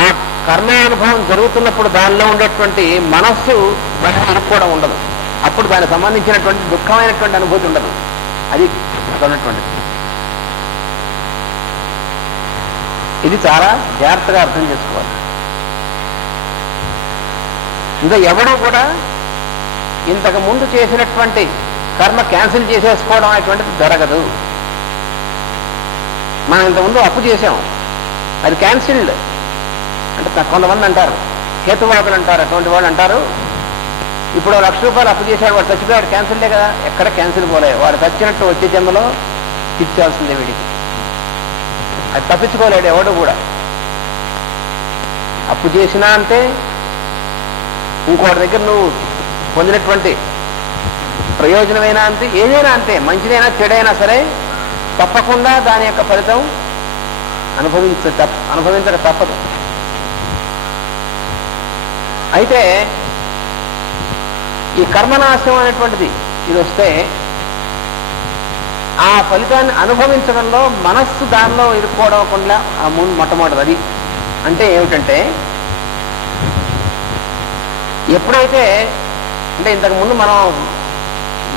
ఆ కర్మానుభవం జరుగుతున్నప్పుడు దానిలో ఉండేటువంటి మనస్సు మనకు అనుకోవడం ఉండదు. అప్పుడు దానికి సంబంధించినటువంటి దుఃఖమైనటువంటి అనుభూతి ఉండదు. అది ఉన్నటువంటిది. ఇది చాలా జాగ్రత్తగా అర్థం చేసుకోవాలి. ఇంకా ఎవడూ కూడా ఇంతకు ముందు చేసినటువంటి కర్మ క్యాన్సిల్ చేసేసుకోవడం అనేటువంటిది జరగదు. మనం ఇంతకుముందు అప్పు చేసాం, అది క్యాన్సిల్డ్ అంటే కొంతమంది అంటారు, హేతువాదులు అంటారు, అటువంటి వాళ్ళు అంటారు ఇప్పుడు 1,00,000 రూపాయలు అప్పు చేశాడు, వాడు చచ్చిపోయాడు, క్యాన్సిల్లే కదా. ఎక్కడ క్యాన్సిల్ పోలే, వాడు చచ్చినట్టు వచ్చే జన్మలో ఇచ్చాల్సిందే వీడికి. అది తప్పించుకోలేడు ఎవడు కూడా. అప్పు చేసినా అంతే, ఇంకోటి దగ్గర నువ్వు పొందినటువంటి ప్రయోజనమైనా అంతే, ఏదైనా అంతే, మంచిదైనా చెడైనా సరే తప్పకుండా దాని యొక్క ఫలితం అనుభవించక తప్పదు. అయితే ఈ కర్మనాశం అనేటువంటిది ఇది వస్తే ఆ ఫలితాన్ని అనుభవించడంలో మనస్సు దానిలో ఇరుక్కోవడం ఆ మొట్టమొదటిది. అది అంటే ఏమిటంటే, ఎప్పుడైతే అంటే ఇంతకుముందు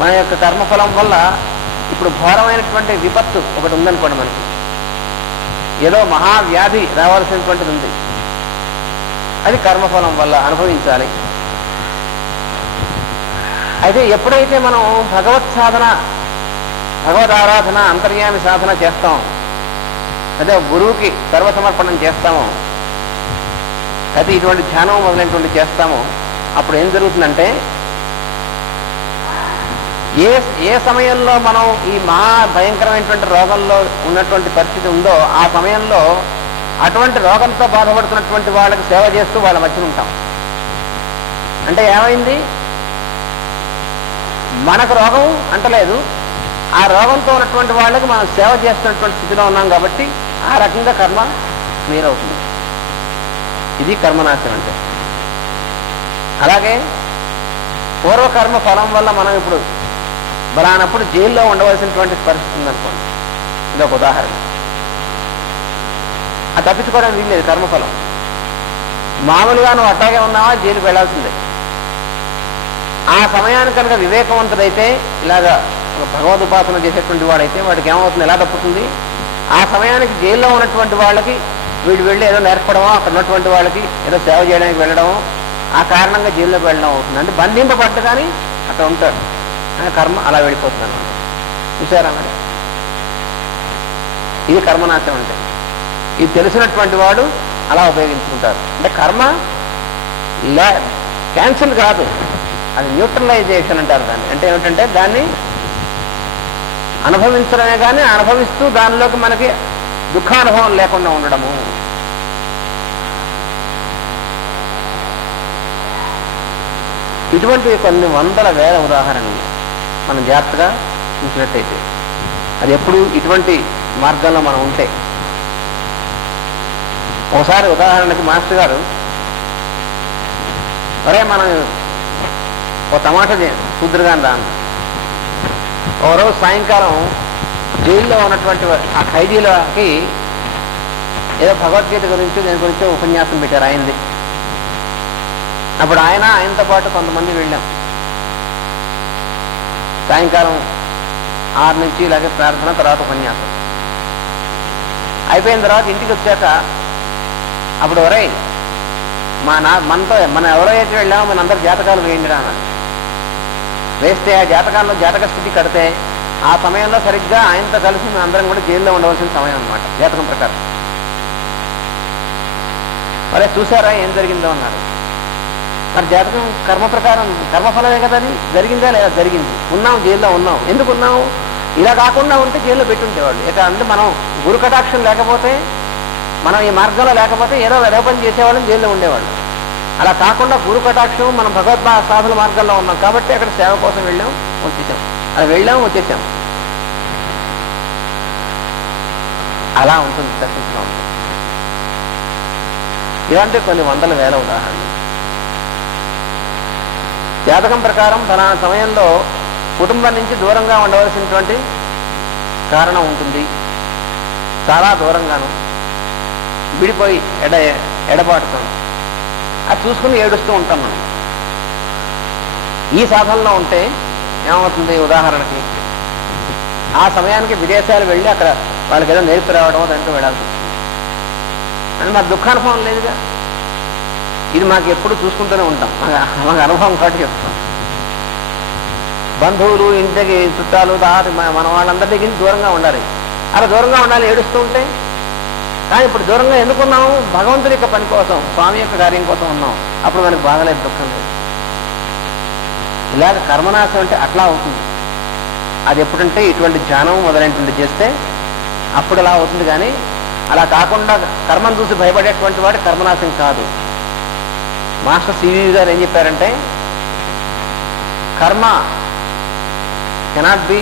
మన యొక్క కర్మఫలం వల్ల ఇప్పుడు ఘోరమైనటువంటి విపత్తు ఒకటి ఉందనుకోండి, మనకి ఏదో మహావ్యాధి రావాల్సినటువంటిది ఉంది, అది కర్మఫలం వల్ల అనుభవించాలి. అయితే ఎప్పుడైతే మనం భగవత్ సాధన, భగవద్ ఆరాధన, అంతర్యామి సాధన చేస్తాం, అదే గురువుకి సర్వసమర్పణం చేస్తామో, అయితే ఇటువంటి ధ్యానం మొదలైనటువంటి చేస్తామో, అప్పుడు ఏం జరుగుతుందంటే, ఏ సమయంలో మనం ఈ మహా భయంకరమైనటువంటి రోగంలో ఉన్నటువంటి పరిస్థితి ఉందో ఆ సమయంలో అటువంటి రోగంతో బాధపడుతున్నటువంటి వాళ్ళకి సేవ చేస్తూ వాళ్ళ మధ్యన ఉంటాం. అంటే ఏమైంది, మనకు రోగం అంటలేదు, ఆ రోగంతో ఉన్నటువంటి వాళ్ళకి మనం సేవ చేస్తున్నటువంటి స్థితిలో ఉన్నాం కాబట్టి ఆ రకంగా కర్మ క్లియర్ అవుతుంది. ఇది కర్మనాశనం అంటే. అలాగే పూర్వకర్మ ఫలం వల్ల మనం ఇప్పుడు బలానప్పుడు జైల్లో ఉండవలసినటువంటి పరిస్థితి ఉందనుకోండి, ఇది ఒక ఉదాహరణ. అది తప్పించుకోవడానికి వీల్లేదు కర్మఫలం. మామూలుగా నువ్వు అట్టాగే ఉన్నావా, జైలుకి వెళ్లాల్సిందే. ఆ సమయానికి కనుక వివేకవంతుడైతే, ఇలాగా భగవదుపాసన చేసేటువంటి వాడైతే వాడికి ఏమవుతుంది, ఎలా తప్పుతుంది, ఆ సమయానికి జైల్లో ఉన్నటువంటి వాళ్ళకి వీడు వెళ్ళి ఏదో నేర్పడమో, అక్కడ ఉన్నటువంటి వాళ్ళకి ఏదో సేవ చేయడానికి వెళ్ళడమో, ఆ కారణంగా జైల్లోకి వెళ్ళడం అవుతుంది. అంటే బంధింపబడ్డ కానీ అక్కడ ఉంటాడు, కర్మ అలా వెళ్ళిపోతుంది అన్నమాట. చూసారా మరి, ఇది కర్మనాశం అంటే. ఇది తెలిసినటువంటి వాడు అలా ఉపయోగించుకుంటారు. అంటే కర్మ క్యాన్సిల్ కాదు, అది న్యూట్రలైజేషన్ అంటారు దాన్ని. అంటే ఏమిటంటే దాన్ని అనుభవించడమే కానీ అనుభవిస్తూ దానిలోకి మనకి దుఃఖానుభవం లేకుండా ఉండడము. ఇటువంటి కొన్ని వందల వేల ఉదాహరణలు మనం జాగ్రత్తగా చూసినట్టయితే, అది ఎప్పుడు ఇటువంటి మార్గంలో మనం ఉంటే. ఒకసారి ఉదాహరణకి మాస్టర్ గారు, ఒరే మనం ఓ టమాటా కుదురుగాని రాను, ఓ రోజు సాయంకాలం జైల్లో ఉన్నటువంటి ఆ ఖైదీలకి ఏదో భగవద్గీత గురించి దాని గురించి ఉపన్యాసం పెట్టారు ఆయనది. అప్పుడు ఆయనతో పాటు కొంతమంది వెళ్ళాం. సాయంకాలం 6 నుంచి ఇలాగే ప్రార్థన, తర్వాత ఉపన్యాసం అయిపోయిన తర్వాత ఇంటికి వచ్చాక అప్పుడు ఒరే మనం ఎవరైతే వెళ్ళామో మన అందరు జాతకాలు వేయండి రా అన్నాడు. వేస్తే ఆ జాతకాల్లో జాతక స్థితి కడితే ఆ సమయంలో సరిగ్గా ఆయనతో కలిసి మేము అందరం కూడా జైల్లో ఉండవలసిన సమయం అన్నమాట జాతకం ప్రకారం. మరి చూసారా ఏం జరిగిందో అన్నారు. మరి జాతకం కర్మ ప్రకారం కర్మఫలమే కదా, అది జరిగిందా లేదా? జరిగింది. ఉన్నాం, జైల్లో ఉన్నాం. ఎందుకు ఉన్నాము? ఇలా కాకుండా ఉంటే జైల్లో పెట్టి ఉండేవాళ్ళు. ఇక అంటే మనం గురు కటాక్షం లేకపోతే, మనం ఈ మార్గంలో లేకపోతే ఏదో పని చేసేవాళ్ళని జైల్లో ఉండేవాళ్ళు. అలా కాకుండా గురు కటాక్షం మనం భగవద్ సాధన మార్గంలో ఉన్నాం కాబట్టి అక్కడ సేవ కోసం వెళ్ళాం, వచ్చేసాం. అలా వెళ్ళాం, వచ్చేసాం. అలా ఉంటుంది, తప్పించుగా ఉంటుంది. ఇలాంటి కొన్ని వందల వేల ఉదాహరణలు. జాతకం ప్రకారం ఫలానా సమయంలో కుటుంబం నుంచి దూరంగా ఉండవలసినటువంటి కారణం ఉంటుంది, చాలా దూరంగాను విడిపోయి ఎడబాటుతాం. అది చూసుకుని ఏడుస్తూ ఉంటాం మనం. ఈ సాధనలో ఉంటే ఏమవుతుంది? ఉదాహరణకి ఆ సమయానికి విదేశాలు వెళ్ళి అక్కడ వాళ్ళకి ఏదో నేర్పి రావడమో దాంట్లో వెళ్ళాల్సి వస్తుంది. అని మాకు దుఃఖానుభవం లేదుగా. ఇది మాకు ఎప్పుడు చూసుకుంటూనే ఉంటాం, మాకు అనుభవం కాబట్టి చెప్తాం. బంధువులు, ఇంటికి చుట్టాలు, మన వాళ్ళందరి దగ్గర దూరంగా ఉండాలి. అలా దూరంగా ఉండాలి ఏడుస్తూ ఉంటే. కానీ ఇప్పుడు దూరంగా ఎందుకున్నాము? భగవంతుడి యొక్క పని కోసం, స్వామి యొక్క కార్యం కోసం ఉన్నాం. అప్పుడు మనకు బాధలేదు, దుఃఖం లేదు. ఇలాగ కర్మనాశం అంటే అట్లా అవుతుంది. అది ఎప్పుడంటే ఇటువంటి ధ్యానం మొదలైనటువంటి చేస్తే అప్పుడు అలా అవుతుంది. కానీ అలా కాకుండా కర్మను చూసి భయపడేటువంటి వాడు కర్మనాశం కాదు. మాస్టర్ సివి గారు ఏం చెప్పారంటే, కర్మ కెనాట్ బి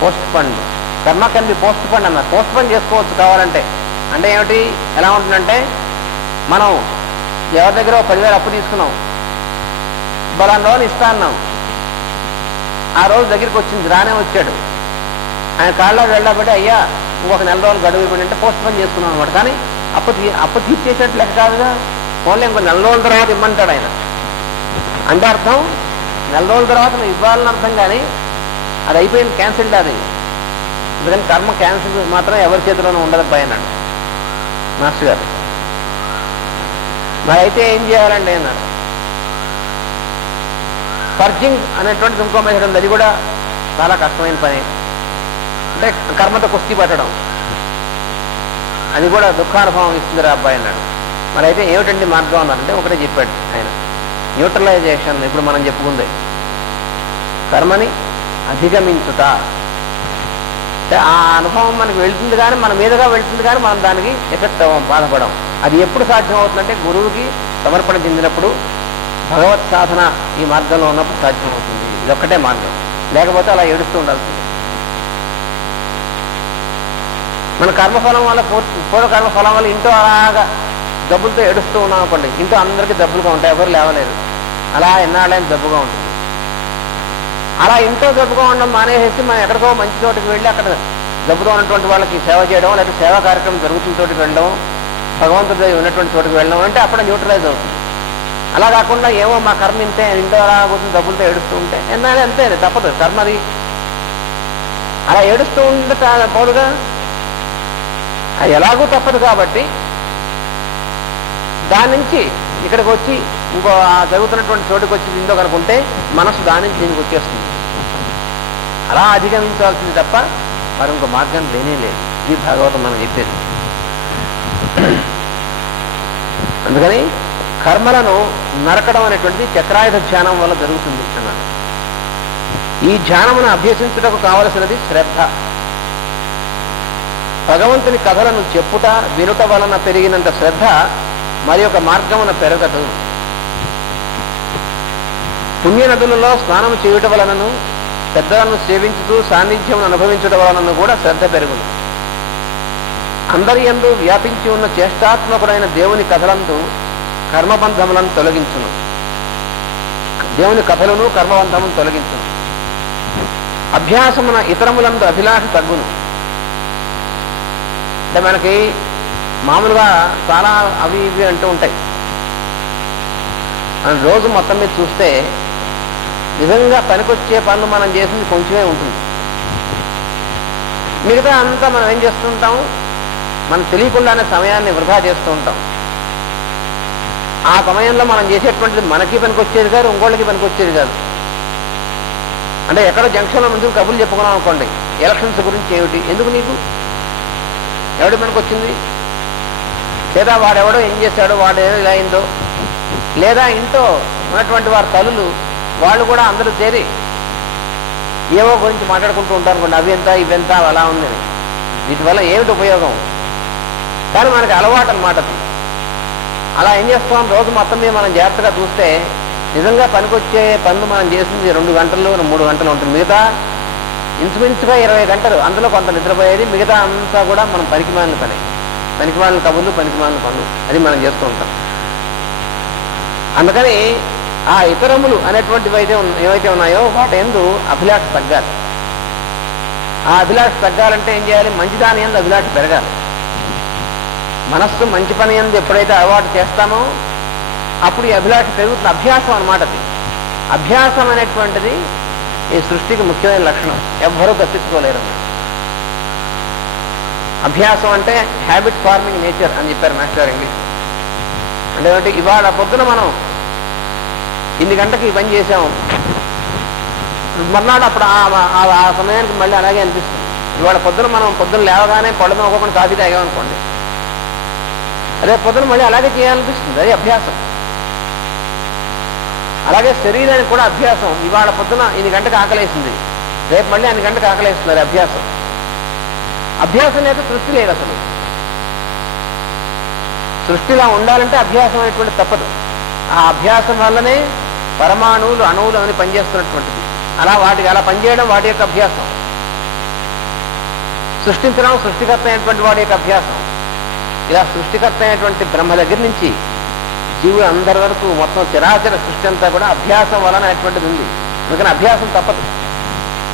పోస్ట్ పండ్, కర్మ కెన్ బి పోస్ట్ పండ్ అన్నారు. పోస్ట్ పండ్ చేసుకోవచ్చు కావాలంటే. అంటే ఏమిటి, ఎలా ఉంటుందంటే, మనం ఎవరి దగ్గర 10,000 అప్పు తీసుకున్నాం, బలాన్ని రోజులు ఇస్తా అన్నాం. ఆ రోజు దగ్గరికి వచ్చింది, రానే వచ్చాడు. ఆయన కాళ్ళ వెళ్ళబట్టి అయ్యా ఇంకొక 4 రోజులు గడువు ఇవ్వండి అంటే పోస్ట్ పోన్ చేసుకున్నాం అనమాట. కానీ అప్పు తీర్చేసినట్టు లెక్క కాదుగా. ఓన్లీ ఇంకో 4 రోజుల తర్వాత ఇమ్మంటాడు ఆయన. అంటే అర్థం 4 రోజుల తర్వాత నువ్వు ఇవ్వాలని అర్థం. కానీ అది అయిపోయింది, క్యాన్సిల్ అది. ఎందుకని కర్మ క్యాన్సిల్ మాత్రం ఎవరి చేతిలోనూ ఉండదబ్బా అన్నాడు మాస్టర్ గారు. మరి అయితే ఏం చేయాలండి అన్నాడు. పర్జింగ్ అనేటువంటిది ఇంకో మెథడ్ ఉంది. అది కూడా చాలా కష్టమైన పని. అంటే కర్మతో కుస్తీ పట్టడం, అది కూడా దుఃఖానుభవం ఇస్తుంది రా అబ్బాయి అన్నాడు. మరి అయితే ఏమిటండి మార్గం అన్నారంటే ఒకటే చెప్పాడు ఆయన, న్యూట్రలైజేషన్. ఇప్పుడు మనం చెప్పుకుంది కర్మని అధిగమించుట. అంటే ఆ అనుభవం మనకి వెళ్తుంది కానీ మన మీదుగా వెళ్తుంది కానీ మనం దానికి ఎఫెక్ట్ బాధపడం. అది ఎప్పుడు సాధ్యం అవుతుందంటే గురువుకి సమర్పణ చెందినప్పుడు, భగవత్ సాధన ఈ మార్గంలో ఉన్నప్పుడు సాధ్యమవుతుంది. ఇది ఒక్కటే మార్గం. లేకపోతే అలా ఏడుస్తూ ఉండాల్సింది. మన కర్మఫలం వల్ల పూర్వ కర్మఫలం వల్ల ఇంట్లో అలాగా జబ్బులతో ఏడుస్తూ ఉన్నాం అనుకోండి, ఇంట్లో అందరికీ జబ్బులుగా ఉంటాయి, ఎవరు లేవలేరు. అలా ఎన్నాళ్ళైనా జబ్బుగా ఉంటుంది. అలా ఇంట్లో జబ్బుగా ఉండడం మానేసి మనం ఎక్కడికో మంచి చోటుకి వెళ్ళి అక్కడ జబ్బుతో ఉన్నటువంటి వాళ్ళకి సేవ చేయడం, లేకపోతే సేవా కార్యక్రమం జరుగుతున్న చోటుకి వెళ్ళడం, భగవంతుడి ఉన్నటువంటి చోటుకి వెళ్ళడం అంటే అప్పుడే న్యూట్రలైజ్ అవుతుంది. అలా కాకుండా ఏమో మా కర్మ ఇంతే, ఇంట్లో అలా కూర్చొని డబ్బులతో ఏడుస్తూ ఉంటే ఎన్నాళ్ళు అంతే, తప్పదు కర్మది. అలా ఏడుస్తూ ఉంటే పోదుగా, అది ఎలాగూ తప్పదు. కాబట్టి దాని నుంచి ఇక్కడికి వచ్చి ఇంకో జరుగుతున్నటువంటి చోటుకి వచ్చి ఇందో కనుకుంటే మనసు దాని నుంచి దీనికి వచ్చేస్తుంది. అలా అధిగమించాల్సింది తప్ప మరి ఇంకో మార్గం లేనే లేదు. ఇది భాగవతం మనం చెప్పేది. అందుకని కర్మలను నరకడం అనేటువంటిది చక్రాయుధ ధ్యానం వల్ల జరుగుతుంది అన్నారు. ఈ ధ్యానమును అభ్యసించుటకు కావలసినది శ్రద్ధ. భగవంతుని కథలను చెప్పుట వినుట వలన పెరిగినంత శ్రద్ధ మరి ఒక మార్గమున పెరగదు. పుణ్యనదులలో స్నానం చేయుట వలనను, పెద్దలను సేవించుతూ సాన్నిధ్యమును అనుభవించడం వలనను కూడా శ్రద్ధ పెరుగును. అందరి యందు వ్యాపించి ఉన్న చేష్టాత్మకుడైన దేవుని కథలందు కర్మబంధములను తొలగించును. దేవుని కథలను కర్మబంధమును తొలగించును. అభ్యాసమున ఇతరములందు అభిలాష తగ్గును. అంటే మనకి మామూలుగా చాలా అవి ఇవి అంటూ ఉంటాయి. మనం రోజు మొత్తం మీద చూస్తే నిజంగా పనికొచ్చే పనులు మనం చేసింది కొంచెమే ఉంటుంది. మిగతా అంతా మనం ఏం చేస్తుంటాం, మనం తెలియకుండానే సమయాన్ని వృధా చేస్తూ ఉంటాం. ఆ సమయంలో మనం చేసేటువంటిది మనకి పనికొచ్చేది కాదు, ఇంకోళ్ళకి పనికొచ్చేది కాదు. అంటే ఎక్కడో జంక్షన్లో ముందు కబుర్లు చెప్పుకున్నాం అనుకోండి, ఎలక్షన్స్ గురించి ఏమిటి, ఎందుకు నీకు, ఎవడి పనికొచ్చింది, లేదా వాడెవడో ఏం చేశాడో, వాడు ఏదో ఇలా అయిందో, లేదా ఇంట్లో ఉన్నటువంటి వారి తల్లులు వాళ్ళు కూడా అందరూ చేరి ఏవో గురించి మాట్లాడుకుంటూ ఉంటారు అనుకోండి, అవి ఎంత ఇవెంత అలా ఉందని. వీటి వల్ల ఏమిటి ఉపయోగం? కానీ మనకి అలవాటు అన్నమాట. అలా ఏం చేస్తాం, రోజు మొత్తం మీద మనం జాగ్రత్తగా చూస్తే నిజంగా పనికొచ్చే పనులు మనం చేసింది 2 గంటలు 3 గంటలు ఉంటుంది. మిగతా ఇంచుమించుగా 20 గంటలు, అందులో కొంత నిద్రపోయేది, మిగతా అంతా కూడా మనం పనికిమాలిన పని, పనికిమాలిన కబుర్లు, పనికిమాలిన పనులు, అది మనం చేస్తూ ఉంటాం. అందుకని ఆ ఇతరములు అనేటువంటివి ఏవైతే ఉన్నాయో వాటి యందు అభిలాష తగ్గాలి. ఆ అభిలాష తగ్గాలంటే ఏం చేయాలి, మంచిదాని యందు అభిలాష పెరగాలి. మనస్సు మంచి పని యందు ఎప్పుడైతే అలవాటు చేస్తామో అప్పుడు ఈ అభిలాష పెరుగుతుంది. అభ్యాసం అన్నమాట. అది అభ్యాసం అనేటువంటిది ఈ సృష్టికి ముఖ్యమైన లక్షణం, ఎవ్వరూ తప్పించుకోలేరు. అభ్యాసం అంటే హ్యాబిట్ ఫార్మింగ్ నేచర్ అని చెప్పారు మాస్టర్ ఇంగ్లీష్. అంటే ఇవాళ పొద్దున మనం ఇన్ని గంటకి ఈ పని చేసాము, మర్నాడు అప్పుడు ఆ సమయానికి మళ్ళీ అలాగే అనిపిస్తుంది. ఇవాళ పొద్దున మనం పొద్దున లేవగానే పళ్ళను ఒక్కొక్కటి కాఫీ తాగామనుకోండి, రేపు పొద్దున మళ్ళీ అలాగే చేయాలనిపిస్తుంది. అది అభ్యాసం. అలాగే శరీరానికి కూడా అభ్యాసం. ఇవాళ పొద్దున 8 గంటకు ఆకలేసింది, రేపు మళ్ళీ 8 గంటకు ఆకలేస్తున్నారు. అభ్యాసం. అభ్యాసం లేక సృష్టి లేదు అసలు. సృష్టిలా ఉండాలంటే అభ్యాసం అనేటువంటి తప్పదు. ఆ అభ్యాసం వల్లనే పరమాణువులు అణువులు అని పనిచేస్తున్నటువంటిది. అలా వాటికి అలా పనిచేయడం వాటి యొక్క అభ్యాసం. సృష్టించడం సృష్టికర్త అయినటువంటి వాడి యొక్క అభ్యాసం. ఇలా సృష్టికర్త అయినటువంటి బ్రహ్మ దగ్గర నుంచి జీవులు అందరి వరకు మొత్తం చరాచర సృష్టి అంతా కూడా అభ్యాసం వలన అనేటువంటిది ఉంది. అందుకని అభ్యాసం తప్పదు.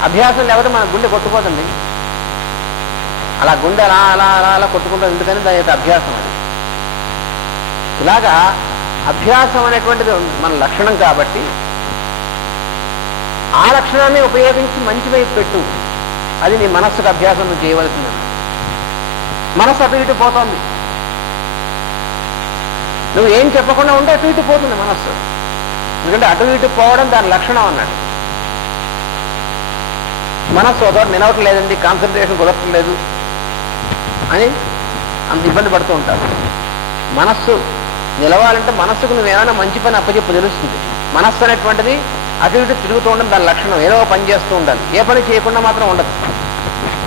అభ్యాసం లేకపోతే మన గుండె కొట్టుకోదండి. అలా గుండె అలా అలా అలా అలా కొట్టుకుంటుంది. ఎందుకని దాని యొక్క అభ్యాసం అది. ఇలాగా అభ్యాసం అనేటువంటిది మన లక్షణం కాబట్టి ఆ లక్షణాన్ని ఉపయోగించి మంచి వైపు పెట్టు. అది నీ మనస్సుకు అభ్యాసం నువ్వు చేయవలసింది. మనస్సు అటు ఇటు పోతుంది. నువ్వు ఏం చెప్పకుండా ఉంటే అటు ఇటు పోతుంది మనస్సు. ఎందుకంటే అటు ఇటు పోవడం దాని లక్షణం అన్నాడు. మనస్సు ఒకటి నిలవటం లేదండి, కాన్సన్ట్రేషన్ కుదరట్లేదు అని అంత ఇబ్బంది పడుతూ ఉంటారు. మనస్సు నిలవాలంటే మనస్సుకు నువ్వు ఏమైనా మంచి పని అప్పచెప్పు తెలుస్తుంది. మనస్సు అనేటువంటిది అటు ఇటు తిరుగుతూ ఉండడం దాని లక్షణం. ఏదో పని చేస్తూ ఉండాలి. ఏ పని చేయకుండా మాత్రం ఉండదు.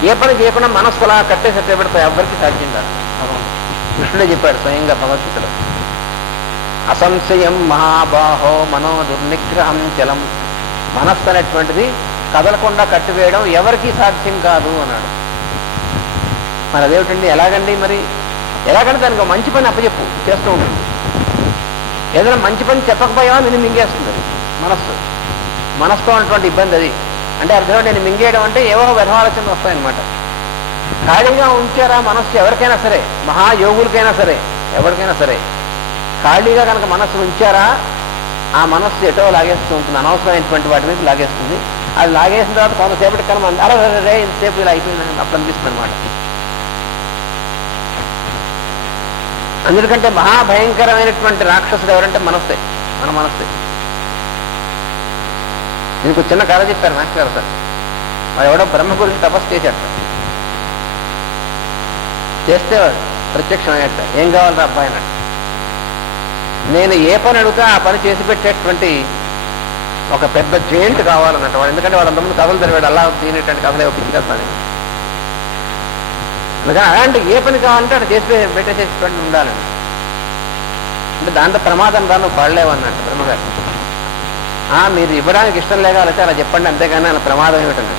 ఏ పని చేయకుండా మనస్సు అలా కట్టేసట్టే పెడతాయి. ఎవరికి సాధ్యం కాదు. కృష్ణుడే చెప్పాడు స్వయంగా భగవద్గీతలో, అసంశయం మహాబాహో మనో దుర్నిగ్రహం చలం. మనస్సు అనేటువంటిది కదలకుండా కట్టివేయడం ఎవరికీ సాధ్యం కాదు అన్నాడు. మరి అదేమిటండి, ఎలాగండి? మరి ఎలాగంటే దానికి మంచి పని అప్పచెప్పు, చేస్తూ ఉంటుంది. ఏదైనా మంచి పని చెప్పకపోయావా నేను మింగేస్తుంది అది మనస్సు. మనస్సుతో ఉన్నటువంటి ఇబ్బంది అది. అంటే అర్థం నేను మింగేయడం అంటే ఏవో వ్యవహారాలు వస్తాయన్నమాట. ఖాళీగా ఉంచారా మనస్సు ఎవరికైనా సరే, మహాయోగులకైనా సరే, ఎవరికైనా సరే ఖాళీగా కనుక మనస్సు ఉంచారా ఆ మనస్సు ఎటో లాగేస్తూ ఉంటుంది. అనవసరమైనటువంటి వాటి మీద లాగేస్తుంది. అది లాగేసిన తర్వాత కొంతసేపటి కన్నా అరే ఇంతసేపు ఇలా అయిపోయిందని అప్పుడు అనిపిస్తుంది అనమాట. అందుకంటే మహాభయంకరమైనటువంటి రాక్షసుడు ఎవరంటే మనస్సే, మన మనస్సే. దీనికి చిన్న కథ చెప్పారు మాస్టర్ గారు. సార్ వాడు ఎవడో బ్రహ్మ గురించి తపస్సు చేశాడు. చేస్తే ప్రత్యక్షమయ్యాట. ఏం కావాలరా అబ్బాయి అన్నట్టు. నేను ఏ పని అడుగుతా ఆ పని చేసి పెట్టేటువంటి ఒక పెద్ద జైంట్ కావాలన్నట్టు వాడు. ఎందుకంటే వాడు అంతమంది కథలు తెలివాడు. అలా తినేటువంటి కథలే పిచ్చి కథ. అందుకని అలాంటి ఏ పని కావాలంటే అక్కడ చేసి పెట్టేసేటువంటి ఉండాలని. అంటే దాంట్లో ప్రమాదం దాన్ని పడలేవన్నట్టు బ్రహ్మగారు. మీరు ఇవ్వడానికి ఇష్టం లేకపోతే అలా చెప్పండి, అంతేగాని అలా ప్రమాదం ఏమిటండి.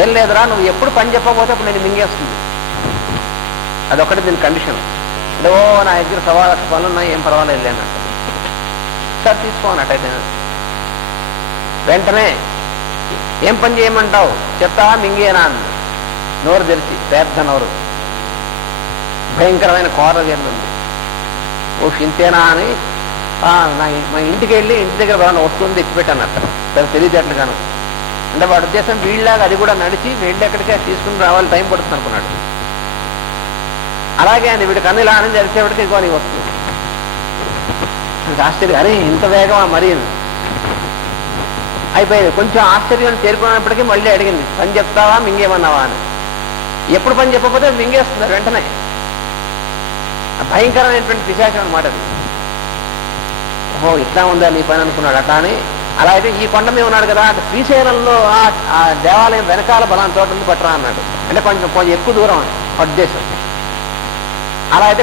ఏం లేదురా, నువ్వు ఎప్పుడు పని చెప్పకపోతే అప్పుడు నేను మింగేస్తుంది. అదొకటి దీని కండిషన్. అంటే నా దగ్గర 1,00,000 పనులు ఉన్నాయి, ఏం పర్వాలేదు లేనట్టు. సార్ తీసుకోనట్టయితే వెంటనే ఏం పని చేయమంటావు చెప్తావా మింగేనా అని నోరు తెరిచి, పెద్ద నోరు, భయంకరమైన కోర జరిగింది. ఓ ఇంతేనా అని మా ఇంటికి వెళ్ళి ఇంటి దగ్గర బాగా వస్తుంది తెచ్చిపెట్టాను. సరే తెలియజేట్లుగాను. అంటే వాడు ఉద్దేశం వీళ్ళలాగా అది కూడా నడిచి వెళ్ళి ఎక్కడికే తీసుకుని రావాలి, టైం పడుతుంది అనుకున్నాడు. అలాగే అని వీడి కన్ను ఇలా అని తెలిసేపటికి ఇంకో నీకు వస్తుంది. ఆశ్చర్యం, అరే ఇంత వేగమా మరి అయిపోయింది. కొంచెం ఆశ్చర్యం చేరుకున్నప్పటికీ మళ్ళీ అడిగింది, పని చెప్తావా మింగేమన్నావా అని. ఎప్పుడు పని చెప్పకపోతే మింగేస్తున్నారు వెంటనే. భయంకరమైనటువంటి పిశాచం అనమాట అది. ఓహో ఇట్లా ఉందా నీ పని అనుకున్నాడు. అట్లా అని అలా అయితే ఈ కొండ మీద ఉన్నాడు కదా, అంటే శ్రీశైలంలో ఆ దేవాలయం వెనకాల బలాన్ని చోట ఉంది పట్టరా అన్నాడు. అంటే కొంచెం ఎక్కువ దూరం ఉద్దేశం. అలా అయితే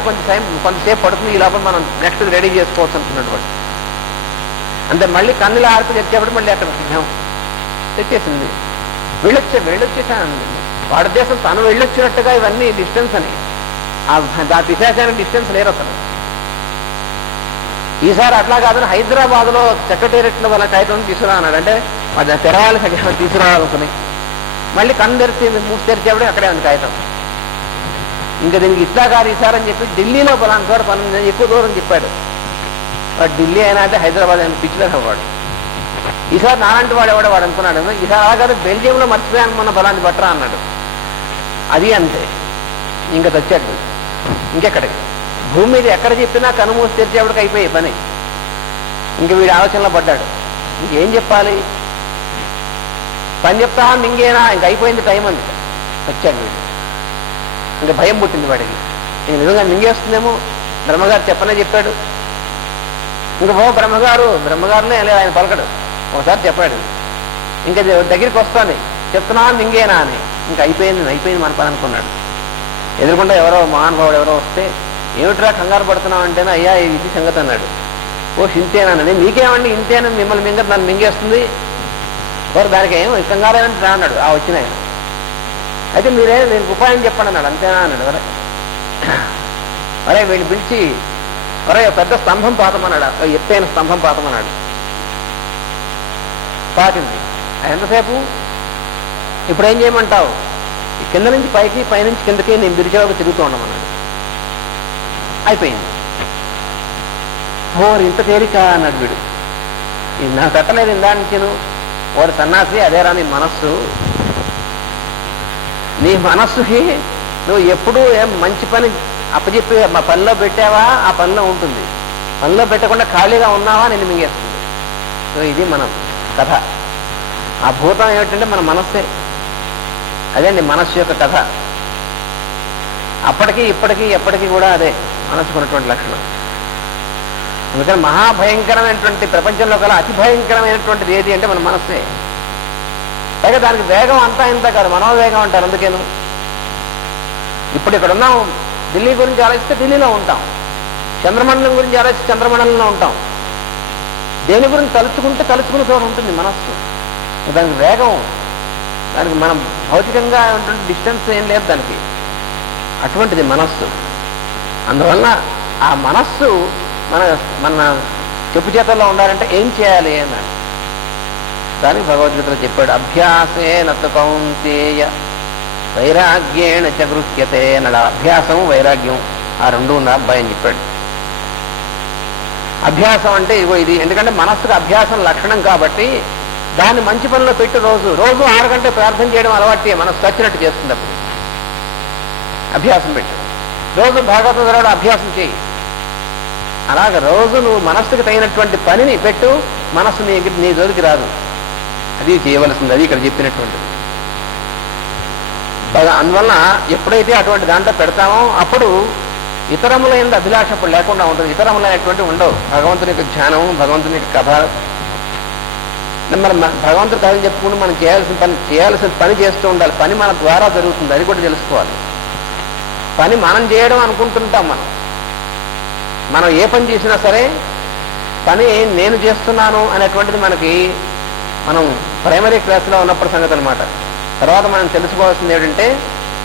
కొంతసేపు పడుతుంది, ఈ లోపల మనం నెక్స్ట్ రెడీ చేసుకోవచ్చు అనుకున్నాడు వాడు. అంటే మళ్ళీ కన్నుల ఆర్పు తెచ్చేప్పుడు మళ్ళీ అక్కడ సిద్ధం తెచ్చేసింది. వెళ్ళొచ్చేసాను. వాడి ఉద్దేశం తను వెళ్ళొచ్చినట్టుగా ఇవన్నీ డిస్టెన్స్ అని. ఆ పిశాచానికి డిస్టెన్స్ లేరు అసలు. ఈసారి అట్లా కాదని హైదరాబాద్లో సెక్రటేరియట్లో వాళ్ళ కాగితం తీసుకురా అన్నాడు. అంటే అది తెరవాలి తీసుకురావాలనుకుని మళ్ళీ కన్ను తెరిచేప్పుడు అక్కడే ఉంది కాగితం. ఇంకా దీనికి ఇట్లా కాదు ఈసారి అని చెప్పి ఢిల్లీలో పలానా చోట పని ఎక్కువ దూరం చెప్పాడు. వాడు ఢిల్లీ అయినా అంటే హైదరాబాద్ అయినా పిచ్చిలేక వాడు. ఈసారి నాలాంటి వాడు ఎవడో వాడు అనుకున్నాడు. ఈసారి అలా కాదు బెల్జియంలో మర్చిపోయాను మొన్న బలాన్ని బట్టరా అన్నాడు. అది అంతే. ఇంకా తెచ్చాడు. ఇంకెక్కడికి భూమి మీద ఎక్కడ చెప్పినా కనుమూసి తెరిచేపటికి అయిపోయి పని. ఇంక వీడి ఆలోచనలో పడ్డాడు. ఇంకేం చెప్పాలి, పని చెప్తా మింగేనా, ఇంక అయిపోయింది టైం అంది. వచ్చాడు వీడు. ఇంకా భయం పుట్టింది వాడికి. ఇంక నిజంగా మింగేస్తుందేమో, బ్రహ్మగారు చెప్పనే చెప్పాడు. ఇంక బ్రహ్మగారునే ఆయన పలకడు. ఒకసారి చెప్పాడు, ఇంకా దగ్గరికి వస్తాను చెప్తున్నా మింగేనా అని. ఇంకా అయిపోయింది మన పని అనుకున్నాడు. ఎదురుకుండా ఎవరో మహానుభావుడు ఎవరో వస్తే, ఏమిట్రా కంగారు పడుతున్నావు అంటేనే, అయ్యా ఇది సంగతి అన్నాడు. ఓ ఇంతేనానండి, మీకేమండి ఇంతేనా, మిమ్మల్ని మింగదు నన్ను మింగేస్తుంది వారు, దానికి ఏమో కంగారు ఏమంటే రా అన్నాడు ఆ వచ్చిన ఆయన. అయితే మీరే నేను ఉపాయం చెప్పండి అన్నాడు. అంతేనా అన్నాడు. అరే వీడిని పిలిచి పెద్ద స్తంభం పాతమన్నాడు, ఎత్తైన స్తంభం పాతమన్నాడు. పాతింది. ఎంతసేపు, ఇప్పుడు ఏం చేయమంటావు, కింద నుంచి పైకి పైనుంచి కిందకి నేను బిరిచేవాకు తిరుగుతూ ఉండమన్నాడు. అయిపోయింది. ఇంత తేలిక అన్నాడు వీడు. ఇది నాకు తట్టలేదు ఇందా నుంచిను. ఓరి సన్నాసి, అదేరా నీ మనస్సు. నీ మనస్సుకి నువ్వు ఎప్పుడూ ఏం మంచి పని అప్పచెప్పి మా పనిలో పెట్టావా ఆ పనిలో ఉంటుంది, పనిలో పెట్టకుండా ఖాళీగా ఉన్నావా నిన్ను మింగేస్తుంది. సో ఇది మన కథ. ఆ భూతం ఏమిటంటే మన మనస్సే. అదేండి మనస్సు యొక్క కథ. అప్పటికీ ఇప్పటికీ ఎప్పటికీ కూడా అదే మనసుకున్నటువంటి లక్షణం. అందుకని మహాభయంకరమైనటువంటి ప్రపంచంలో కల అతి భయంకరమైనటువంటిది ఏది అంటే మన మనస్సే. పైగా దానికి వేగం అంతా ఇంత కాదు, మనోవేగం అంటారు. అందుకేను ఇప్పుడు ఇక్కడ ఉన్నాం, ఢిల్లీ గురించి ఆలోచిస్తే ఢిల్లీలో ఉంటాం, చంద్రమండలం గురించి ఆలోచిస్తే చంద్రమండలంలో ఉంటాం. దేని గురించి తలుచుకునే చోట ఉంటుంది మనస్సు. దానికి వేగం, దానికి మనం భౌతికంగా ఉన్నటువంటి డిస్టెన్స్ ఏం లేదు దానికి. అటువంటిది మనస్సు. అందువల్ల ఆ మనస్సు మన చెప్పు చేతల్లో ఉండాలంటే ఏం చేయాలి అన్నాడు. దానికి భగవద్గీతలో చెప్పాడు, అభ్యాసే నతు కౌంతేయ వైరాగ్యేణ చ గృహ్యతే అన్నాడు. అభ్యాసం వైరాగ్యం ఆ రెండు ఉన్న అబ్బాయి అని చెప్పాడు. అభ్యాసం అంటే ఇగో ఇది, ఎందుకంటే మనస్సుకు అభ్యాసం లక్షణం కాబట్టి దాన్ని మంచి పనిలో పెట్టి రోజు 6 గంటలు ప్రార్థన చేయడం అలవాటే, మనసు చచ్చినట్టు చేస్తుంది. అప్పుడు అభ్యాసం పెట్టు. రోజు భాగవతం చదవడం అభ్యాసం చేయి. అలాగే రోజు నువ్వు మనస్సుకు తగినటువంటి పనిని పెట్టు, మనస్సు నీ జోలికి రాదు. అది చేయవలసింది, అది ఇక్కడ చెప్పినటువంటిది. అందువల్ల ఎప్పుడైతే అటువంటి దాంట్లో పెడతామో అప్పుడు ఇతరములైన అభిలాష అప్పుడు లేకుండా ఉంటుంది. ఇతరములైనటువంటివి ఉండవు. భగవంతుని యొక్క ధ్యానం, భగవంతుని యొక్క కథ, మనం భగవంతుడి కథలు చెప్పుకుంటూ మనం చేయాల్సిన పని చేస్తూ ఉండాలి. పని మన ద్వారా జరుగుతుంది, అది కూడా తెలుసుకోవాలి. పని మనం చేయడం అనుకుంటుంటాం. మనం ఏ పని చేసినా సరే పని నేను చేస్తున్నాను అనేటువంటిది మనం ప్రైమరీ క్లాస్లో ఉన్నప్పుడు సంగతి అనమాట. తర్వాత మనం తెలుసుకోవాల్సింది ఏంటంటే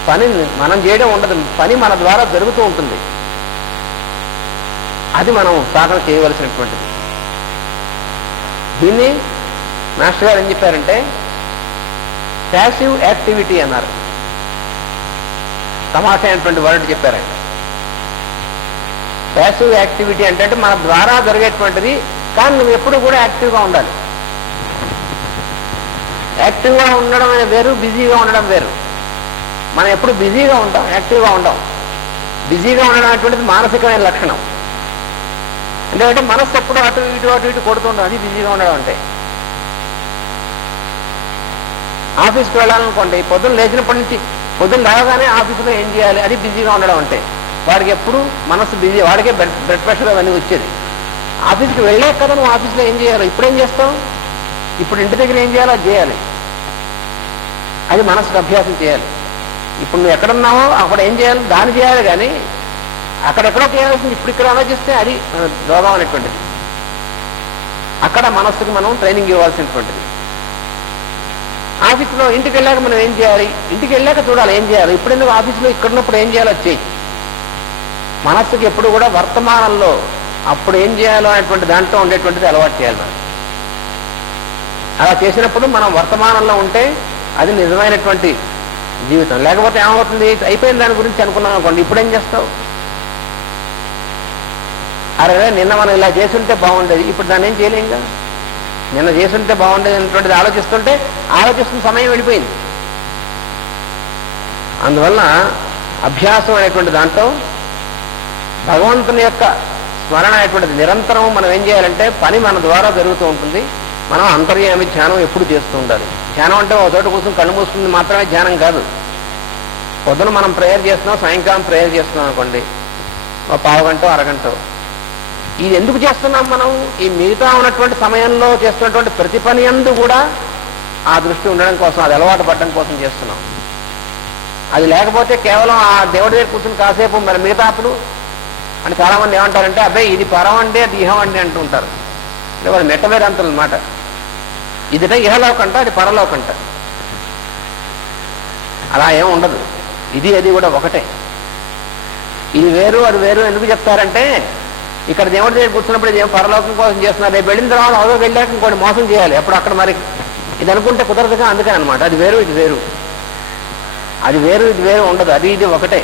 పని మనం చేయడం ఉండదు, పని మన ద్వారా జరుగుతూ ఉంటుంది. అది మనం సాధన చేయవలసినటువంటిది. దీన్ని మాస్టర్ గారు ఏం చెప్పారంటే ప్యాసివ్ యాక్టివిటీ అన్నారు. తమాషా అయినటువంటి వర్డ్ చెప్పారండి. ప్యాసివ్ యాక్టివిటీ అంటే మన ద్వారా జరిగేటువంటిది, కానీ నువ్వు ఎప్పుడు కూడా యాక్టివ్గా ఉండాలి. యాక్టివ్గా ఉండడం వేరు, బిజీగా ఉండడం వేరు. మనం ఎప్పుడు బిజీగా ఉంటాం, యాక్టివ్గా ఉంటాం. బిజీగా ఉండడం అనేటువంటిది మానసికమైన లక్షణం. ఎందుకంటే మనస్సు ఎప్పుడు అటు ఇటు కొడుతుంటాం, అది బిజీగా ఉండడం అంటే. ఆఫీస్కి వెళ్ళాలనుకోండి, పొద్దున్న లేచినప్పటి నుంచి పొద్దున్న రాగానే ఆఫీసులో ఏం చేయాలి, అది బిజీగా ఉండడం అంటే. వాడికి ఎప్పుడు మనస్సు బిజీ, వాడికే బ్లడ్ ప్రెషర్ అవన్నీ వచ్చేది. ఆఫీస్కి వెళ్ళాక కదా నువ్వు ఆఫీస్లో ఏం చేయాలి, ఇప్పుడేం చేస్తావు, ఇప్పుడు ఇంటి దగ్గర ఏం చేయాలో అది చేయాలి. అది మనసుకు అభ్యాసం చేయాలి. ఇప్పుడు నువ్వు ఎక్కడున్నావో అక్కడ ఏం చేయాలి, దాన్ని చేయాలి. కానీ అక్కడెక్కడో చేయాల్సింది ఇప్పుడు ఇక్కడ ఆలోచిస్తే అది రోగం అనేటువంటిది. అక్కడ మనస్సుకి మనం ట్రైనింగ్ ఇవ్వాల్సినటువంటిది. ఆఫీసులో ఇంటికి వెళ్ళాక మనం ఏం చేయాలి, ఇంటికి వెళ్ళాక చూడాలి ఏం చేయాలి. ఇప్పుడు ఎందుకు ఆఫీసులో ఇక్కడున్నప్పుడు ఏం చేయాలో అది చేయి. మనస్సుకి ఎప్పుడు కూడా వర్తమానంలో అప్పుడు ఏం చేయాలో అనేటువంటి దాంట్లో ఉండేటువంటిది అలవాటు చేయాలి. అలా చేసినప్పుడు మనం వర్తమానంలో ఉంటే అది నిజమైనటువంటి జీవితం. లేకపోతే ఏమవుతుంది, అయిపోయిన దాని గురించి అనుకున్నాం అనుకోండి, ఇప్పుడు ఏం చేస్తావు, అరే నిన్న మనం ఇలా చేసుంటే బాగుండేది, ఇప్పుడు దాన్ని ఏం చేయలేం కదా. నిన్న చేసుంటే బాగుండేది అనేటువంటిది ఆలోచిస్తున్న సమయం వెళ్ళిపోయింది. అందువల్ల అభ్యాసం అనేటువంటి దాంట్లో భగవంతుని యొక్క స్మరణ అనేటువంటిది నిరంతరం మనం ఏం చేయాలంటే పని మన ద్వారా జరుగుతూ ఉంటుంది. మనం అంతర్యామి ధ్యానం ఎప్పుడు చేస్తూ ఉండాలి. ధ్యానం అంటే ఒక చోట కోసం కళ్ళు మూసుకుంది మాత్రమే ధ్యానం కాదు. పొద్దున మనం ప్రేయర్ చేస్తున్నాం, సాయంకాలం ప్రేయర్ చేస్తున్నాం అనుకోండి, ఒక పావు గంట అరగంట ఇది ఎందుకు చేస్తున్నాం మనం? ఈ మిగతా ఉన్నటువంటి సమయంలో చేస్తున్నటువంటి ప్రతి పని యందు కూడా ఆ దృష్టి ఉండడం కోసం, అది అలవాటు పడడం కోసం చేస్తున్నాం. అది లేకపోతే కేవలం ఆ దేవుడి దగ్గర కూర్చుని కాసేపు మరి మిగతా అప్పుడు అని చాలామంది ఏమంటారంటే, అబ్బాయి ఇది పరం అంటే అది ఇహం అంటే అంటూ ఉంటారు. అంటే వాళ్ళు మెట్టవేరంతలు అనమాట. ఇదిట ఇహలోకంట, అది పరలోకంట. అలా ఏం ఉండదు. ఇది అది కూడా ఒకటే. ఇది వేరు అది వేరు ఎందుకు చెప్తారంటే, ఇక్కడ దేవుడి దగ్గర కూర్చున్నప్పుడు ఇది పరలోకం కోసం చేస్తున్నారు, రేపు వెళ్ళిన తర్వాత అవో వెళ్ళాక ఇంకోటి మోసం చేయాలి, అప్పుడు అక్కడ మరి ఇది అనుకుంటే కుదరదుగా. అందుకని అనమాట అది వేరు ఇది వేరు, అది వేరు ఇది వేరు ఉండదు. అది ఇది ఒకటే.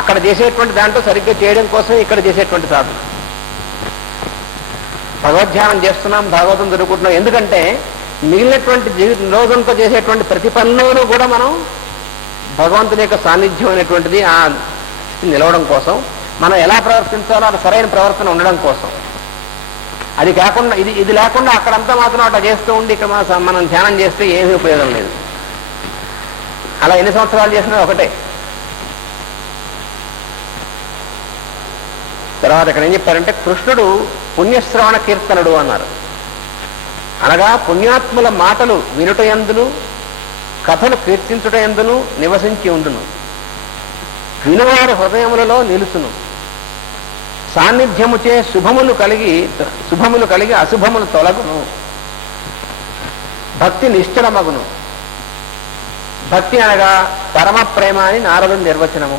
అక్కడ చేసేటువంటి దాంట్లో సరిగ్గా చేయడం కోసం ఇక్కడ చేసేటువంటి సాధన. భగవద్ధ్యానం చేస్తున్నాం, భాగవతం జరుగుతున్నాం. ఎందుకంటే మిగిలినటువంటి రోజంతా చేసేటువంటి ప్రతి పనిలోనూ కూడా మనం భగవంతుని యొక్క సాన్నిధ్యం అనేటువంటిది ఆ నిలవడం కోసం, మనం ఎలా ప్రవర్తించాలో అది సరైన ప్రవర్తన ఉండడం కోసం. అది కాకుండా ఇది లేకుండా అక్కడంతా మాత్రం అట్లా చేస్తూ ఉండి ఇక్కడ మనం ధ్యానం చేస్తే ఏమీ ఉపయోగం లేదు. అలా ఎన్ని సంవత్సరాలు చేసినా ఒకటే. తర్వాత ఇక్కడ ఏం చెప్పారంటే, కృష్ణుడు పుణ్యశ్రవణ కీర్తనుడు అన్నారు. అనగా పుణ్యాత్ముల మాటలు వినుటయందును కథలు కీర్తించుట యందును నివసించి ఉండును, వినువారి హృదయములలో నిలుచును, సాన్నిధ్యముచే శుభములు కలిగి అశుభములు తొలగును, భక్తి నిశ్చలమగును. భక్తి అనగా పరమ ప్రేమ అని నారదుని నిర్వచనము.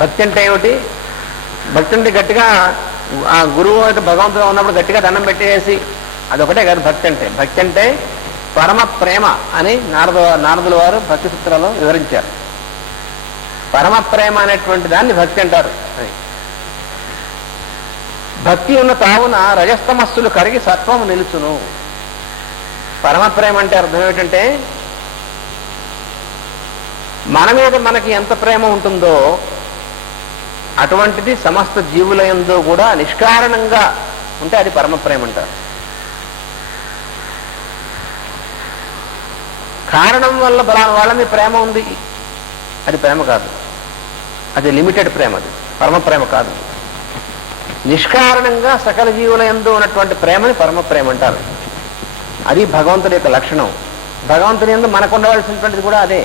భక్తి అంటే ఏమిటి? భక్తి అంటే గట్టిగా ఆ గురువు అయితే భగవంతుడు ఉన్నప్పుడు గట్టిగా దండం పెట్టేసి అదొకటే కాదు భక్తి అంటే. భక్తి అంటే పరమ ప్రేమ అని నారదుల వారు భక్తి సూత్రాల్లో వివరించారు. పరమ ప్రేమ అనేటువంటి దాన్ని భక్తి అంటారు. భక్తి ఉన్న తావున రజస్తమస్సులు కరిగి సత్వము నిలుచును. పరమ ప్రేమ అంటే అర్థం ఏమిటంటే, మన మీద మనకి ఎంత ప్రేమ ఉంటుందో అటువంటిది సమస్త జీవుల యందు కూడా నిష్కారణంగా ఉంటే అది పరమ ప్రేమ అంటారు. కారణం వల్ల వాళ్ళ మీద ప్రేమ ఉంది, అది ప్రేమ కాదు, అది లిమిటెడ్ ప్రేమ, అది పరమ ప్రేమ కాదు. నిష్కారణంగా సకల జీవుల యందు ఉన్నటువంటి ప్రేమని పరమ ప్రేమ అంటారు. అది భగవంతుడి యొక్క లక్షణం. భగవంతుని యందు మనకు ఉండవలసినటువంటిది కూడా అదే.